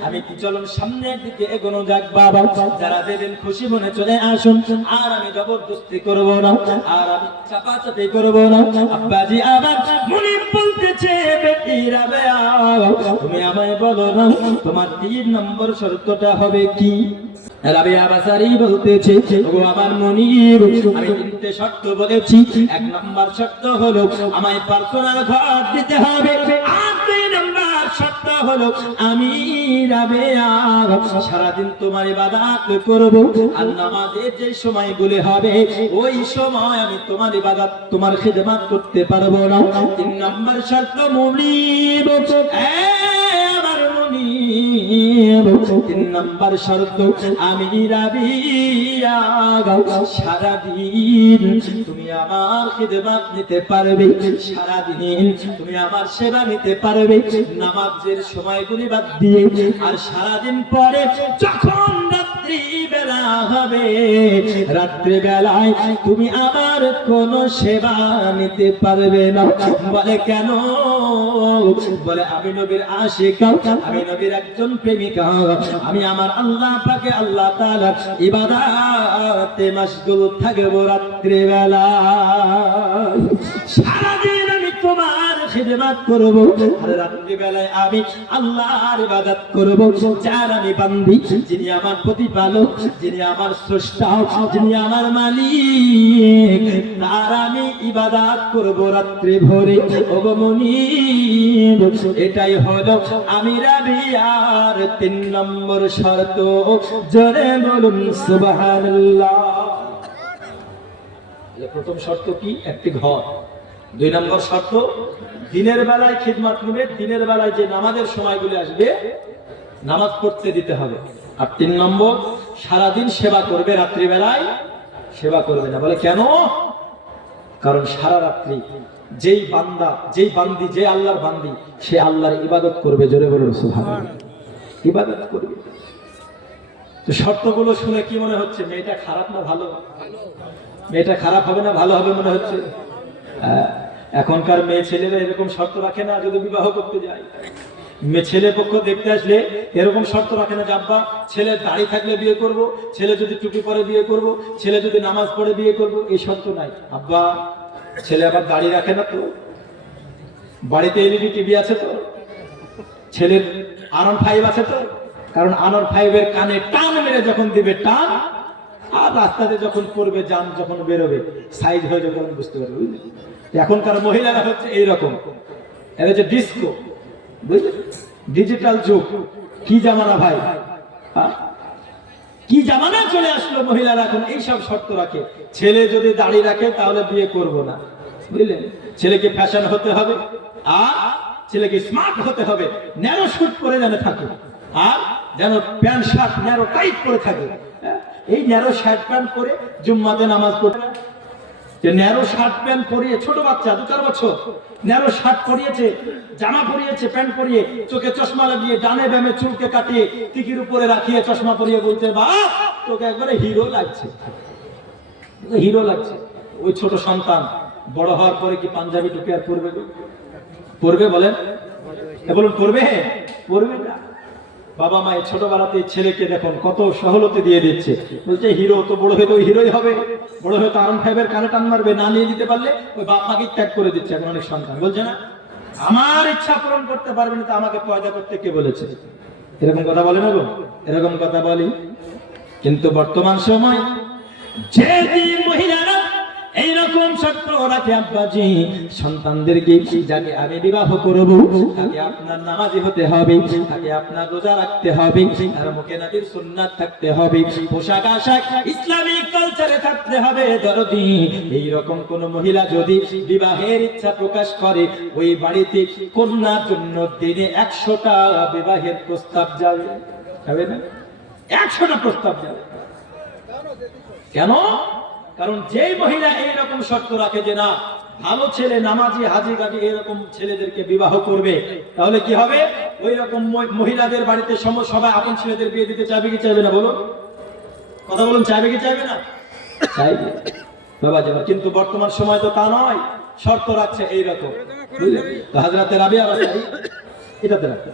আমি কি চলুন সামনের দিকে এগোনো যাক বাবা, যারা দেবেন খুশি মনে চলে আসুন, আর আমি জবরদস্তি করব না, আর আমি চাপাচাপি করব না। আব্বাজি আবার মুনিব বলতেছে, বেটি রাবেয়া তুমি আমায় বলো না তোমার 3 নম্বর শর্তটা হবে কি? রাবেয়া বাসারি বলতেছে, ও আমার মুনিব আমি 3টে শর্ত বলেছি। 1 নম্বর শর্ত হলো আমায় পার্সোনাল ঘর দিতে হবে, আর 2 নম্বর শর্ত হলো আমি রাবেয়া সারাদিন তোমার ইবাদত করব, আর নামাজের যে সময়গুলো হবে ওই সময় আমি তোমার ইবাদত তোমার খিদমত করতে পারবো না। 3 নম্বর শর্ত মুনিব, আমার মুনিব 3 নম্বর শর্ত আমি রাবেয়া সারাদিন তুমি আমার খিদমত নিতে পারবে, সারাদিন তুমি আমার সেবা নিতে পারবে, নামাজের সময়গুলি বাদ দিয়ে। আর সারাদিন পরে যখন রাত্রি বেলা হবে, রাত্রি বেলায় তুমি আমার কোন সেবা নিতে পারবে না। বলে কেন? বলে আমি নবীর আশিক, আমি নবীর একজন প্রেমিকা, আমি আমার আল্লাহ পাকে আল্লাহ তাআলার ইবাদতে মাশগুল থাকব রাত্রি বেলা। সারাদিন আমি তোমার খিদমত করব, আর রাত্রি বেলায় আমি আল্লাহর ইবাদত করব। যার আমি বান্দি, যিনি আমার প্রতিপালক, যিনি আমার স্রষ্টা, যিনি আমার মালিক, তার আমি ইবাদত করব রাত্রি ভোরে। ওগো মুনিব এটাই হলো আমি রাবেয়ার 3 নম্বর শর্ত। জোরে বলুন সুবহানাল্লাহ। প্রথম শর্ত কি? একটি ঘর। 2 নম্বর শর্ত দিনের বেলায় খিদমত নেবে, দিনের বেলায় যে নামাজের সময়গুলো আসবে নামাজ পড়তে দিতে হবে। আর 3 নম্বর সারাদিন সেবা করবে, রাত্রি বেলায় সেবা করবে না। বলে কেন? কারণ সারা রাত্রি যেই বান্দা, যেই বান্দি, যে আল্লাহর বান্দি, সে আল্লাহর ইবাদত করবে। জোরে বলুন সুবহানাল্লাহ। ইবাদত করবে। তো শর্তগুলো শুনে কি মনে হচ্ছে? মেয়েটা খারাপ না ভালো? মেয়েটা খারাপ হবে না ভালো হবে মনে হচ্ছে? এখনকার মেয়ে ছেলেরা এরকম শর্ত রাখে না যদি বিবাহ করতে যায়। মেয়ে ছেলে পক্ষ দেখতে আসলে এরকম শর্ত রাখে না যে আব্বা ছেলে দাড়ি থাকলে বিয়ে করব, ছেলে যদি টুপি পরে বিয়ে করব, ছেলে যদি নামাজ পড়ে বিয়ে করব, এই শর্ত নাই। আব্বা ছেলে আবার দাড়ি রাখে না তো, বাড়িতে এলইডি টিভি আছে তো, ছেলের আরন 5 আছে তো, কারণ আরন 5 এর কানে টান মেরে যখন দিবে টান, আর রাস্তাতে যখন পড়বে যান যখন বেরোবে সাইজ হয়ে যখন বুঝতে পারবে। বুঝলি? এখনকার মহিলারা হচ্ছে এইরকম, এরা যে ডিস্কো, বুঝলি, ডিজিটাল যুগ। কি জামানা ভাই, কি জামানা চলে আসলো। মহিলারা এখন এইসব শর্ত রাখে, ছেলে যদি দাড়ি রাখে তাহলে বিয়ে করব না। বুঝলেন? ছেলেকে ফ্যাশন হতে হবে, আর ছেলেকে স্মার্ট হতে হবে, ন্যারো শুট করে যেন থাকে, আর যেন প্যান্ট শার্ট ন্যারো টাইট করে থাকে। এই ন্যারো শার্ট প্যান্ট পরে জুম্মাতে নামাজ পড়তে, যে ন্যারো শার্ট প্যান্ট পরিয়ে, ছোট বাচ্চা 2-4 বছর, ন্যারো শার্ট পরিয়েছে, জামা পরিয়েছে, প্যান্ট পরিয়ে, চোখে চশমা লাগিয়ে, ডানে বামে চুলকে কাটিয়ে, টিকির উপরে রাখিয়ে চশমা পরিয়ে বলতে, বাপ তোকে একবারে হিরো লাগছে, হিরো লাগছে। ওই ছোট সন্তান বড় হওয়ার পরে কি পাঞ্জাবি টুপি আর পরবে? পরবে? বলেন, বলুন পরবে? পরবে না। বাবা মায়ের ছোটবেলাতে ছেলেকে দেখুন কত সহলতে দিয়ে দিচ্ছে, বলছে হিরো তো বড় হয়ে তো হিরোই হবে, বড় হয়ে তো আরন ফাইভের কানে টান মারবে, না নিয়ে দিতে পারলে ওই বাপ মাকে ত্যাগ করে দিচ্ছে। এখন অনেক সন্তান বলছে না আমার ইচ্ছা পূরণ করতে পারবে না তো আমাকে পয়দা করতে কে বলেছে? এরকম কথা বলে না গো, এরকম কথা বলি। কিন্তু বর্তমান সময় যে মহিলারা এইরকম শর্ত রাখে আব্বাজি সন্তানদেরকে, যাকে আমি বিবাহ করব তাকে আপনার নামাজি হতে হবে, তাকে আপনার রোজা রাখতে হবে, তার মুখে নবীর সুন্নাত থাকতে হবে, পোশাক আশাক ইসলামিক কালচারে থাকতে হবে দরদি। এইরকম কোন মহিলা যদি বিবাহের ইচ্ছা প্রকাশ করে, ওই বাড়িতে কন্যার জন্য দিনে 100টা বিবাহের প্রস্তাব যাবে, যাবে না? 100টা প্রস্তাব যাবে। কেন? কারণ যেই মহিলা এইরকম শর্ত রাখে যে না ভালো ছেলে নামাজি হাজি গাজি এরকম ছেলেদেরকে বিবাহ করবে, তাহলে কি হবে? ওই রকম মহিলাদের বাড়িতে সবাই আপন ছেলেদের বিয়ে দিতে চাইবে কি চাইবে না? বলো, কথা বলুন, চাইবে কি চাইবে না? চাইবে বাবা যাবে। কিন্তু বর্তমান সময় তো তা নয়, শর্ত রাখছে এইরকম। তো হযরত রাবিয়া বাসারি এটাতে রাখতে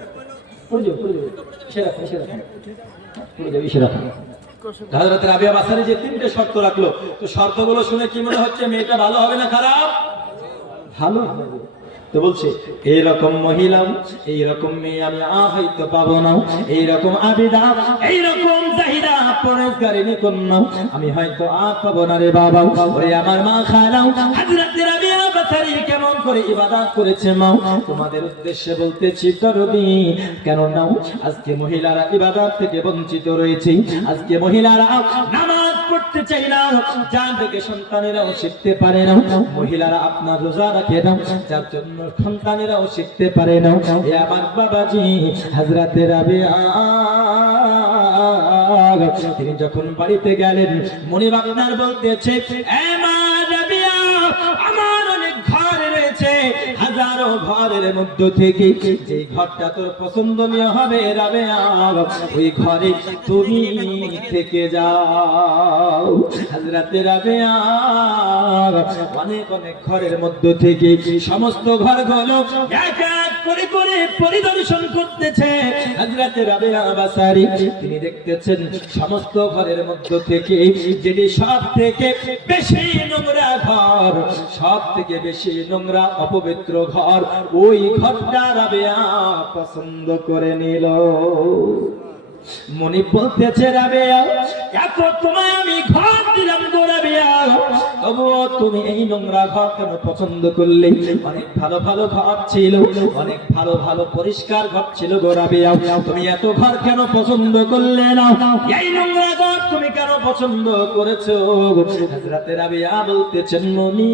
হযরত রাবিয়া বাসারি যে 3টে শর্ত রাখলো, তো শর্তগুলো শুনে কি মনে হচ্ছে? মেয়েটা ভালো হবে না খারাপ? ভালো হবে। তো বলছে এইরকম মহিলা এইরকম মেয়ে আমি হয়তো পাবো না, এইরকম আবিদা এইরকম জাহিদা পরেশগারিনী কন্যা আমি হয়তো পাবো না রে বাবা। ওরে আমার মা খালাও হযরত রাবিয়া বাসারি কেমন করে ইবাদত করেছে মা, তোমাদের উদ্দেশ্যে বলতেছি দরদি। কেন নাও আজকে মহিলারা ইবাদত থেকে বঞ্চিত রয়েছে, আজকে মহিলারা নামাজ পড়তে চাই না, যার থেকে সন্তানেরাও শিখতে পারে না। মহিলারা আপনার রোজা রাখে না, যার জন্য সন্তানেরাও শিখতে পারে না। এ আমার বাবাজি হযরত রাবিয়া তিনি যখন বাড়িতে গেলেন, মনিব আপনার বলতেছে এ মা রাবিয়া আমার অনেক ঘর রয়েছে, হাজারো ঘরের মধ্য থেকে যে ঘরটা তোর পছন্দনীয় হবে রাবিয়া, ওই ঘরে তুমি থেকে যাও। হযরত রাবিয়া অনেক অনেক ঘরের মধ্য থেকে সমস্ত ঘরগুলো এক এক করে করে পরিদর্শন করতেছে। হযরত রাবিয়া বাসারি তিনি দেখতেছেন সমস্ত ঘরের মধ্য থেকে যেটি সব থেকে বেশি নোংরা ঘর, সব থেকে বেশি নোংরা অপবিত্র ঘর, ওই ঘরটা রাবিয়া পছন্দ করে নিল। মনি বলতেছে রাবিয়া এত তোমায় আমি ঘর দিলাম গো রাবিয়া, তবুও তুমি এই নোংরা ঘর কেন পছন্দ করলে? অনেক ভালো ভালো ঘর ছিল, অনেক ভালো ভালো পরিষ্কার ঘর ছিল গো রাবিয়া, তুমি এত ঘর কেন পছন্দ করলে না? এই নোংরা ঘর তুমি কেন পছন্দ করেছো? হযরত রাবিয়া বলতেছেন মনি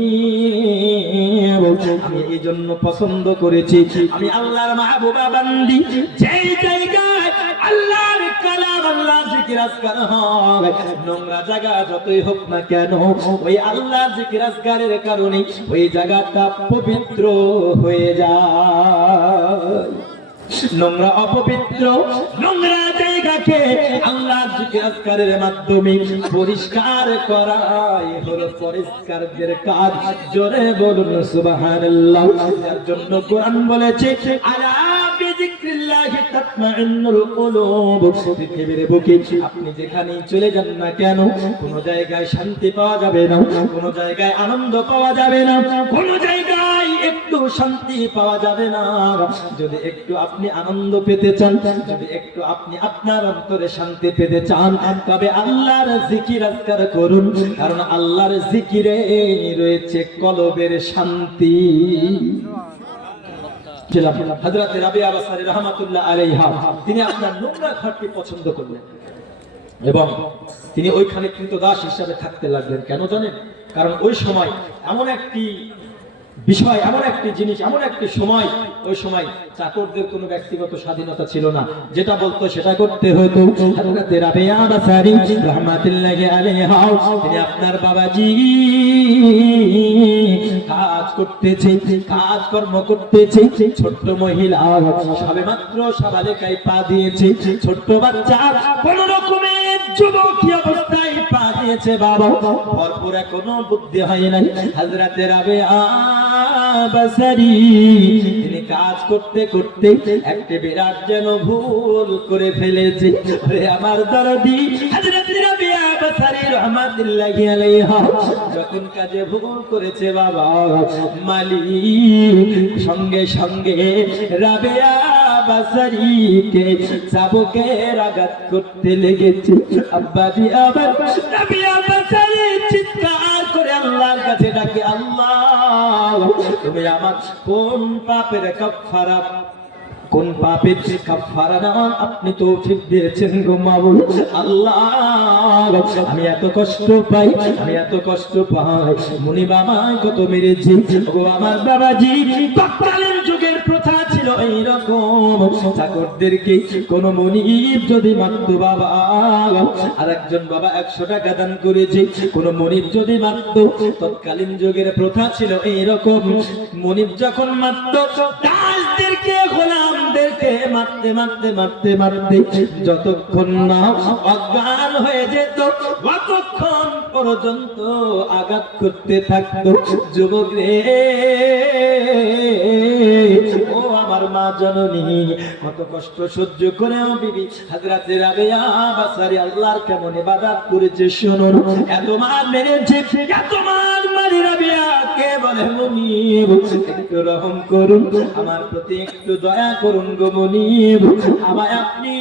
আমি এই জন্য পছন্দ করেছি, আমি আল্লাহর মাহবুবা বান্দি, যেই জায়গায় আল্লাহর কালাম আল্লাহর জিকির আজকার হয়, নোংরা জায়গা যতই হোক না কেন ওই আল্লাহর জিকির আজকারের কারণে ওই জায়গাটা পবিত্র হয়ে যায়। নোংরা অপবিত্র নোংরা জায়গাকে আল্লাহর জিকির আজকারের মাধ্যমে পরিষ্কার করাই হলো পরিষ্কারদের কাজ। জোরে বলুন সুবহানাল্লাহ। যার জন্য কোরআন বলেছে আলা বিযিকরিল্লাহি তাতমাইন্নুল কুলুব। পৃথিবীর বুকে আপনি যেখানেই চলে যান না কেন, কোন জায়গায় শান্তি পাওয়া যাবে না, কোন জায়গায় আনন্দ পাওয়া যাবে না, কোন জায়গায় একটু শান্তি পাওয়া যাবে না। যদি একটু আপনি আনন্দ পেতে চান, যদি একটু আপনি আপনার অন্তরে শান্তি পেতে চান, তবে আল্লাহর জিকির আজকার করুন, কারণ আল্লাহর জিকিরে রয়েছে কলবের শান্তি। হযরত রাবিয়া বাসারি রাহমাতুল্লাহ আলাইহা তিনি আপনার নোংরা ঘরটি পছন্দ করলেন এবং তিনি ওইখানে কিন্তু দাস হিসাবে থাকতে লাগলেন। কেন জানেন? কারণ ওই সময় এমন একটি বিষয়, এমন একটি জিনিস, এমন একটি সময়, ওই সময় চাকরদের কোনো ব্যক্তিগত স্বাধীনতা ছিল না, যেটা বলতো সেটা করতে হতো। হযরত রাবিয়া বাসারি রাহমাতুল্লাহি আলাইহা তিনি আপনার বাবাজি কাজ করতেছে, কাজকর্ম করতেছে, ছোট্ট মহিলা সবেমাত্র সাবালেকায় পা দিয়েছে, ছোট্ট বাচ্চা কোন রকমের যুবকী অবস্থায় পা দিয়েছে বাবা, ভরপুর এখনো বুদ্ধি হয় নাই। হযরতে রাবিয়া বাসারি তিনি কাজ করতে করতে একটা বিরাট যেন ভুল করে ফেলেছে। আরে আমার দরদি হযরতে রাবিয়া বাসারি রাহমাতুল্লাহি আলাইহা যখন কাজে ভুল করেছে বাবা, মালিক সঙ্গে সঙ্গে রাবিয়া বাসারিকে চাবুকের আঘাত করতে লেগেছে। আব্বাজি আবার রাবিয়া বাসারি চিৎকার করে আল্লাহর কাছে ডাকে, আল্লাহ তুমি আমার কোন পাপের কাফারা, কোন পাপের কাফারা নেওয়ার আপনি তৌফিক দিয়েছেন গো মাবুদ। আল্লাহ আমি এত কষ্ট পাই, আমি এত কষ্ট পাই, মুনি বাবাই কত মেরেছি গো আমার বাবাজি। তৎকালীন যুগের প্রথা ছিল এইরকম, চাকরদেরকে কোন মনিব যদি মারতো বাবা, আর একজন বাবা 100 টাকা দান করেছে, কোন মনিব যদি মারতো, তৎকালীন যুগের প্রথা ছিল এইরকম, মনিব যখন মারতো দাসদেরকে গোলামদেরকে মারতে মারতে মারতে মারতে যতক্ষণ না অজ্ঞান হয়ে যেত ততক্ষণ পর্যন্ত আঘাত করতে থাকতো। যুবক রে ও আমার মা জননী, কত কষ্ট সহ্য করেও বিবি হযরতে রাবিয়া বাসারি আল্লাহর কেমন ইবাদত করেছে শুনুন। এত মার মেরেছে, এত মার মারি রাবিয়া কে বলে মুনিব একটু রহম করুন, আমার প্রতি একটু দয়া করুন গো মুনিব, আমায় আপনি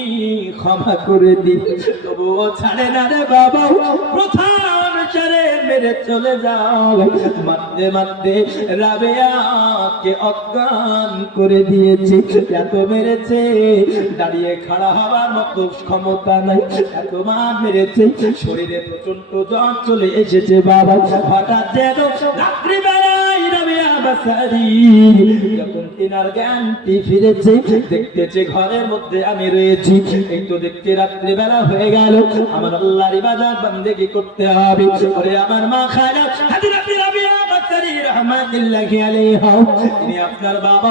ক্ষমা করে দিন। তবুও ছাড়ে না রে বাবা, প্রথা অনুসারে মেরে চলে যাও। মারতে মারতে রাবিয়াকে অজ্ঞান করে দিয়েছে, এত মেরেছে দাঁড়িয়ে খাড়া হওয়ার মতো ক্ষমতা নাই, এত মার মেরেছে শরীরে প্রচন্ড জ্বর চলে এসেছে বাবা। হঠাৎ যেন রাত্রিবেলায় রাবিয়া বাসারি যখন তিনার জ্ঞানটি ফিরেছে, দেখতেছে ঘরের মধ্যে আমি রয়েছি, এই তো দেখতে রাত্রিবেলা হয়ে গেল, আমার আল্লাহর ইবাদত বান্দেগি করতে হবে। ওরে আমার মা খালা হযরত রাবিয়া বাসারি রাহমাতুল্লাহি আলাইহা তিনি আপনার বাবা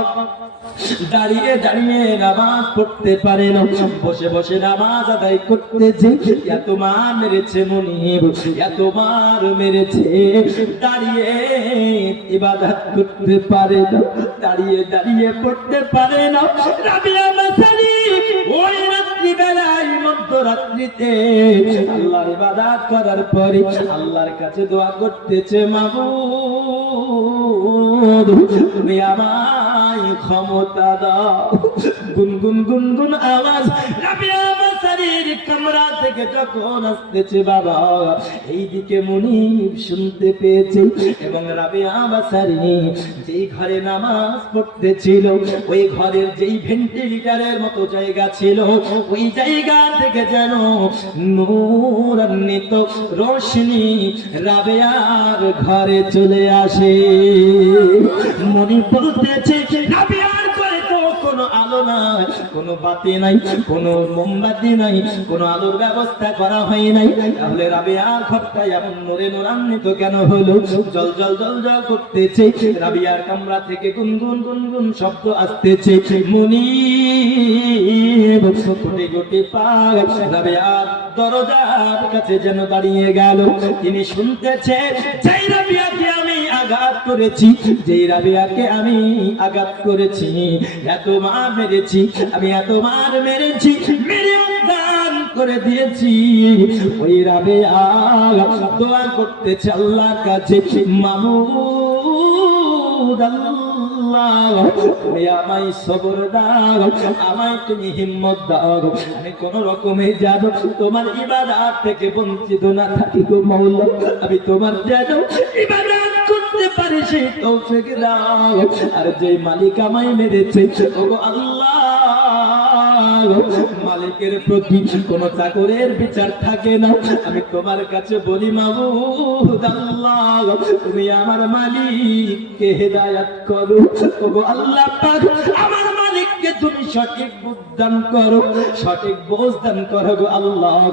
দাঁড়িয়ে দাঁড়িয়ে নামাজ পড়তে পারে না, বসে বসে নামাজ আদায় করতেছে, এত মার মেরেছে মুনিব, এত মার মেরেছে, দাঁড়িয়ে ইবাদত করতে পারে না, দাঁড়িয়ে দাঁড়িয়ে পড়তে পারে না। রাবিয়া বাসারি ওই রাত্রি বেলায় মধ্যরাত্রিতে আল্লাহর ইবাদত করার পরে আল্লাহর কাছে দোয়া করতেছে, মাবুদ তুমি আমায় ক্ষমতা দাও। গুনগুন গুনগুন আওয়াজ রাবিয়া বাসারির কামরা থেকে যখন আসতেছে বাবা, এইদিকে মুনিব শুনতে পেয়েছে, এবং রাবিয়া বাসারি যেই ঘরে নামাজ পড়তেছিল ওই ঘরের যেই ভেন্টিলেটরের মতো জায়গা ছিল, ওই জায়গা থেকে যেন নূরান্বিত রোশনি রাবিয়ার ঘরে চলে আসে। মুনিব বলতেছে, রাবিয়ার ঘরে তো কোনো আলো নাই, কোনো বাতি নাই, কোনো মোমবাতি নাই, কোনো আলোর ব্যবস্থা করা হয় নাই, তাহলে রাবিয়ার ঘরটা এমন নূরে নূরান্বিত কেন হলো? জল জল জল জল করতেছে, রাবিয়ার কামরা থেকে গুনগুন গুনগুন শব্দ আসতেছে। মুনিব কোটি কোটি পাক রাবিয়ার দরজার কাছে যেন দাঁড়িয়ে গেল, তিনি শুনতেছে, যেই রাবিয়াকে আমি আঘাত করেছি, যেই রাবিয়াকে আমি আঘাত করেছি, এত মার মেরেছি, আমি এত মার মেরেছি, মেরে অজ্ঞান করে দিয়েছি, ওই রাবিয়া দোয়া করতেছে আল্লাহর কাছে, মাবুদ আল্লাহ তুমি আমায় সবর দাও, আমায় তুমি হিম্মত দাও, আমি কোন রকমে যেন তোমার ইবাদত থেকে বঞ্চিত না থাকি গো মাওলা, আমি তোমার যেন ইবাদত করতে পারি সেই তৌফিক দাও। আর যে মালিক আমায় মেরেছে ওগো আল্লাহ, মালিকের প্রতি কোন চাকরের বিচার থাকে না, আমি তোমার কাছে বলি মাবুদ আল্লাহ তুমি আমার মালিককে হেদায়েত করো, ওগো আল্লাহ পাক আমার মালিককে তুমি সঠিক বুদ্ধি দান করো, সঠিক বোঝ দান করো গো আল্লাহ।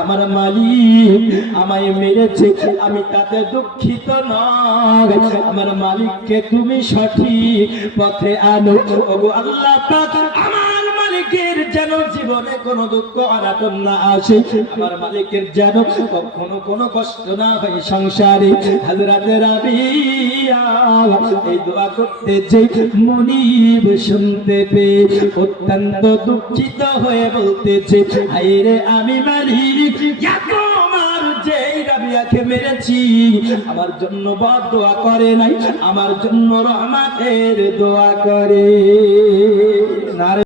আমার মালিক আমায় মেরেছে, আমি তাতে দুঃখিত নয়, আমার মালিককে তুমি সঠিক পথে আনো, ওগো আল্লাহ পাক আমার মালিকের যেন জীবনে কোনো দুঃখ অনাটন না আসে, আমার মালিকের যেন কখনো কোনো কষ্ট না হয় সংসারে। হযরতে রাবিয়া এই দোয়া করতে যে মনিব শুনতে পেয়ে অত্যন্ত দুঃখিত হয়ে বলতেছে, আইরে আমি মালিক, তোমার যেই রাবিয়াকে মেরেছি আমার জন্য বদদোয়া করে নাই, আমার জন্য রহমতের দোয়া করে। নারে